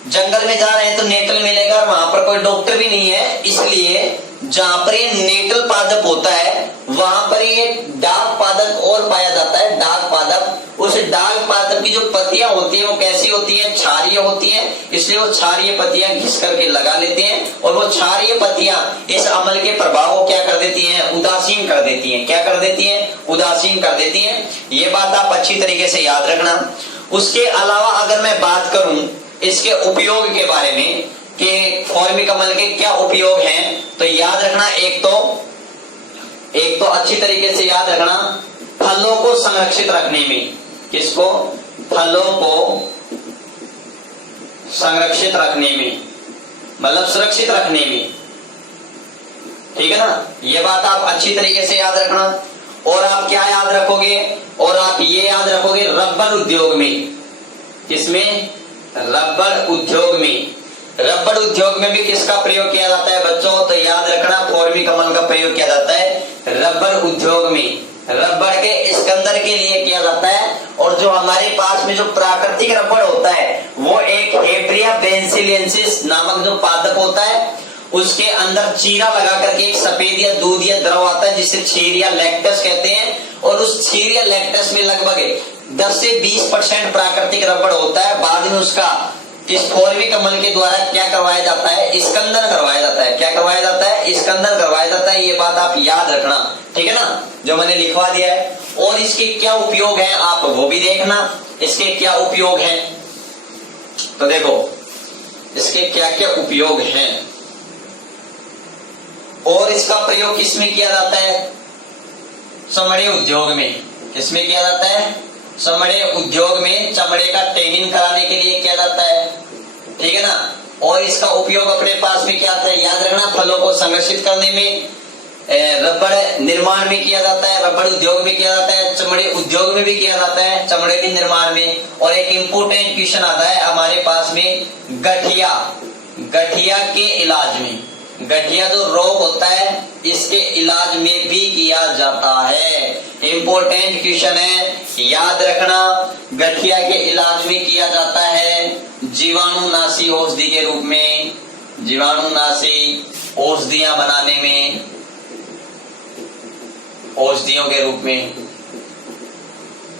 जंगल में जा रहे हैं तो नेतल मिलेगा, वहां पर कोई डॉक्टर भी नहीं है, इसलिए जहां पर ये नेतल पादप होता है वहां पर ये डाक पादप और पाया जाता है। डाक पादप, उस डाक पादप की जो पत्तियां होती है वो कैसी होती है? क्षारीय होती है। इसलिए वो क्षारीय पत्तियां घिस करके लगा लेते हैं और वो क्षारीय पत्तियां इस अम्ल के प्रभाव को क्या कर देती हैं? उदासीन कर देती हैं। क्या कर देती हैं? उदासीन कर देती हैं। ये बात आप अच्छी तरीके से याद रखना। उसके अलावा अगर मैं बात करूं इसके उपयोग के बारे में, कि फॉर्मिक अम्ल के क्या उपयोग हैं, तो याद रखना एक तो अच्छी तरीके से याद रखना, फलों को संरक्षित रखने में, किसको, फलों को संरक्षित रखने में, मतलब सुरक्षित रखने में, ठीक है ना। ये बात आप अच्छी तरीके से याद रखना। और आप क्या याद रखोगे, और आप ये याद रखोगे रबर उद्योग में, किसमें, रबर उद्योग में, रबर उद्योग में भी किसका प्रयोग किया जाता है बच्चों, तो याद रखना फॉर्मिक अम्ल का प्रयोग किया जाता है रबर उद्योग में, रबर के स्कंदर के लिए किया जाता है। और जो हमारे पास में जो प्राकृतिक रबर होता है वो एक हेब्रिया बेंसिलियंसिस नामक जो पादप होता है, उसके अंदर चीरा लगा करके एक सफेद या दूध या द्रव आता है जिसे क्षीर या लैक्टस कहते हैं। और उस क्षीर या लैक्टस में लगभग 10 से 20% प्राकृतिक रबर होता है। बाद में उसका इस फॉर्मिक अम्ल के द्वारा क्या करवाया जाता है, स्कंदन करवाया जाता है। क्या करवाया जाता है, स्कंदन करवाया जाता है। ये बात आप याद रखना, ठीक है ना, जो मैंने लिखवा दिया है। और इसके क्या उपयोग है आप वो भी देखना, इसके क्या उपयोग है, तो देखो इसके क्या क्या उपयोग हैं। और इसका प्रयोग किसमें किया जाता है, चमड़े उद्योग में। किसमें किया जाता है, चमड़े उद्योग में, चमड़े का टैनिंग कराने के लिए किया जाता है, ठीक है ना। और इसका उपयोग अपने पास में क्या आता है, याद रखना, फलों को संरक्षित करने में, रबड़ निर्माण में किया जाता है, रबड़ उद्योग में किया जाता है, चमड़े उद्योग में भी किया जाता है, चमड़े के निर्माण में। और एक इंपोर्टेंट क्वेश्चन आता है हमारे पास में, गठिया, गठिया के इलाज में, गठिया जो रोग होता है इसके इलाज में भी किया जाता है। इंपोर्टेंट क्वेश्चन है, याद रखना, गठिया के इलाज में किया जाता है जीवाणुनाशी औषधि के रूप में, जीवाणुनाशी औषधियां बनाने में, औषधियों के रूप में,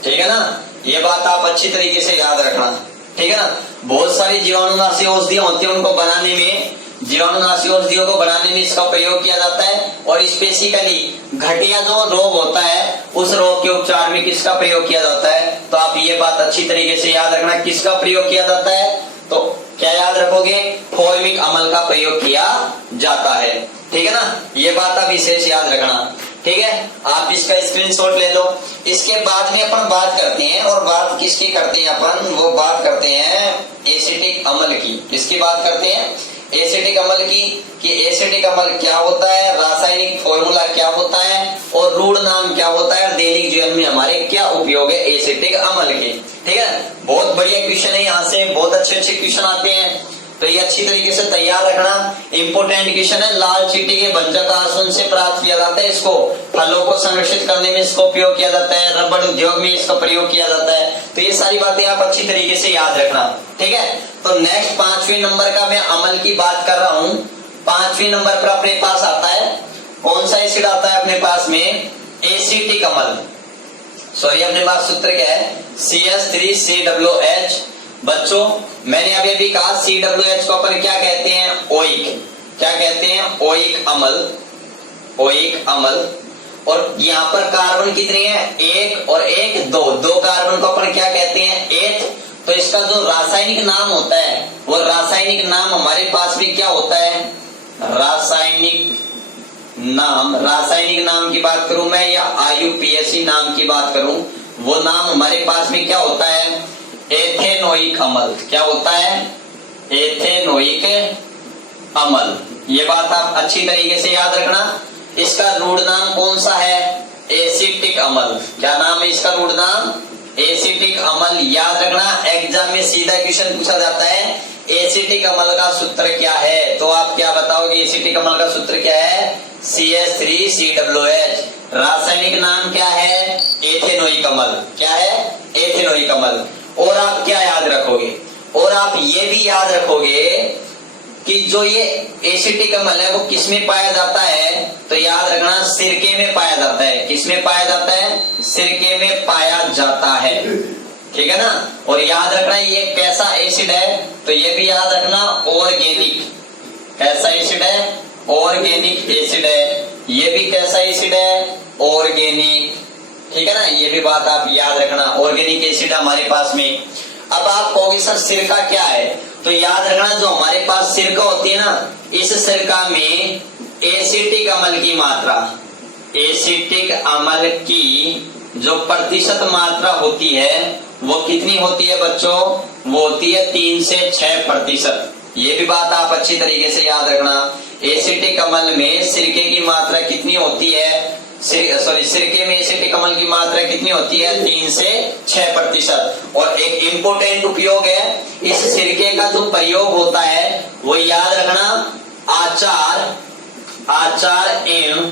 ठीक है ना। ये बात आप अच्छी तरीके से याद रखना, ठीक है ना। बहुत सारी जीवाणुनाशी औषधियां होती है, उनको बनाने में, जीवाणुनाशी औषधियों को बनाने में इसका प्रयोग किया जाता है। और स्पेसिकली गठिया जो रोग होता है उस रोग के उपचार में किसका प्रयोग किया जाता है, तो आप ये बात अच्छी तरीके से याद रखना, किसका प्रयोग किया जाता है, तो क्या याद रखोगे, फॉर्मिक अम्ल का प्रयोग किया जाता है, ठीक है ना। ये बात आप विशेष याद रखना, ठीक है। आप इसका स्क्रीनशॉट ले लो। इसके बाद में अपन बात करते हैं, और बात किसकी करते हैं अपन, वो बात करते हैं एसिटिक अम्ल की। किसकी बात करते हैं, एसिटिक अम्ल की, कि एसिटिक अम्ल क्या होता है, रासायनिक फॉर्मूला क्या होता है, और रूढ़ नाम क्या होता है, और दैनिक जीवन में हमारे क्या उपयोग है एसिटिक अम्ल के, ठीक है। बहुत बढ़िया क्वेश्चन है, यहाँ से बहुत अच्छे अच्छे क्वेश्चन आते हैं, तो ये अच्छी तरीके से तैयार रखना। इंपोर्टेंट क्वेश्चन है, लाल चींटी के भंजक आसन से प्राप्त किया जाता है, इसको फलों को संरक्षित करने में इसका उपयोग किया जाता है, रबड़ उद्योग में इसका प्रयोग किया जाता है। तो ये सारी बातें आप अच्छी तरीके से याद रखना, ठीक है। तो नेक्स्ट 5वें नंबर का मैं अम्ल की बात कर रहा हूँ। 5वें नंबर पर अपने पास आता है, कौन सा एसिड आता है अपने पास में, एसिटिक अम्ल। सॉरी, अपने पास सूत्र क्या है, CH3COOH। बच्चों मैंने अभी अभी कहा COOH को अपन क्या कहते हैं, ओइक, क्या कहते हैं, ओइक अम्ल, ओइक अम्ल। और यहाँ पर कार्बन कितने हैं, 1 और 1 2 कार्बन को अपन क्या कहते हैं, एथ। तो इसका जो रासायनिक नाम होता है वो रासायनिक नाम हमारे पास भी क्या होता है, रासायनिक नाम की बात करूं मैं, या IUPAC नाम की बात करूं, वो नाम हमारे पास में क्या होता है, एथेनोइक अम्ल। क्या होता है, एथेनोइक अम्ल। ये बात आप अच्छी तरीके से याद रखना। इसका रूढ़ नाम कौन सा है, एसिटिक अम्ल। क्या नाम है इसका रूढ़ नाम, एसिटिक अम्ल। याद रखना, एग्जाम में सीधा क्वेश्चन पूछा जाता है एसिटिक अम्ल का सूत्र क्या है, तो आप क्या बताओगे, एसिटिक अम्ल का सूत्र क्या है, CH3COOH। रासायनिक नाम क्या है, एथेनोइक अम्ल। क्या है, एथेनोइक अम्ल। और आप क्या याद रखोगे, और आप ये भी याद रखोगे कि जो ये एसिटिक अम्ल है वो किसमें पाया जाता है, तो याद रखना सिरके में पाया जाता है। किसमें पाया जाता है, सिरके में पाया जाता है, ठीक है ना। और याद रखना ये कैसा एसिड है, तो ये भी याद रखना ऑर्गेनिक। कैसा एसिड है, ऑर्गेनिक एसिड है। ये भी कैसा एसिड है, ऑर्गेनिक, ठीक है ना। ये भी बात आप याद रखना, ऑर्गेनिक एसिड हमारे पास में। अब आप कहोगे सर सिरका क्या है, तो याद रखना जो हमारे पास सिरका होती है ना, इस सिरका में एसिटिक अम्ल की मात्रा, एसिटिक अम्ल की जो प्रतिशत मात्रा होती है वो कितनी होती है बच्चों? वो होती है 3 से 6%। ये भी बात आप अच्छी तरीके से याद रखना। एसिटिक अम्ल में सिरके की मात्रा कितनी होती है? सिरके में एसिटिक अम्ल की मात्रा कितनी होती है? 3 से 6%। और एक इम्पोर्टेंट उपयोग है इस सिरके का, जो प्रयोग होता है वो याद रखना आचार एवं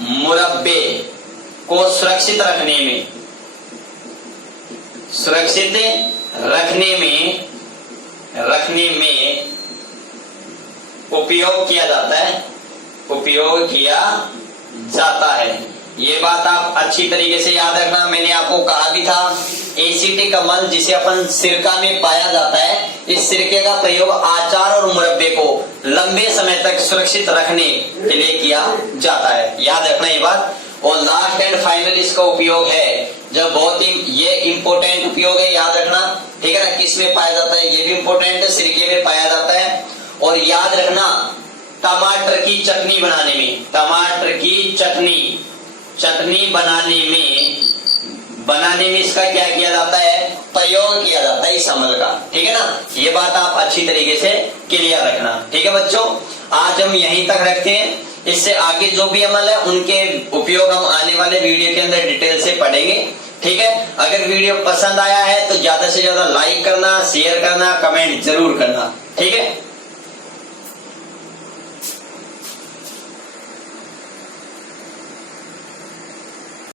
मुरब्बे को सुरक्षित रखने में उपयोग किया जाता है। ये बात आप अच्छी तरीके से याद रखना। मैंने आपको कहा भी था एसिटिक अम्ल जिसे अपन सिरका में पाया जाता है, इस सिरके का प्रयोग आचार और मुरब्बे को लंबे समय तक सुरक्षित रखने के लिए किया जाता है। याद रखना ये बात। और लास्ट एंड फाइनल इसका उपयोग है, जब बहुत ही ये इंपॉर्टेंट उपयोग है, याद रखना, ठीक है ना। किस में पाया जाता है ये भी इंपॉर्टेंट है, सिरके में पाया जाता है। और याद रखना टमाटर की चटनी बनाने में, टमाटर की चटनी बनाने में इसका क्या किया जाता है? प्रयोग किया जाता है इस अम्ल का, ठीक है ना। ये बात आप अच्छी तरीके से क्लियर रखना, ठीक है बच्चों। आज हम यहीं तक रखते हैं, इससे आगे जो भी अम्ल है उनके उपयोग हम आने वाले वीडियो के अंदर डिटेल से पढ़ेंगे, ठीक है। अगर वीडियो पसंद आया है तो ज्यादा से ज्यादा लाइक करना, शेयर करना, कमेंट जरूर करना, ठीक है।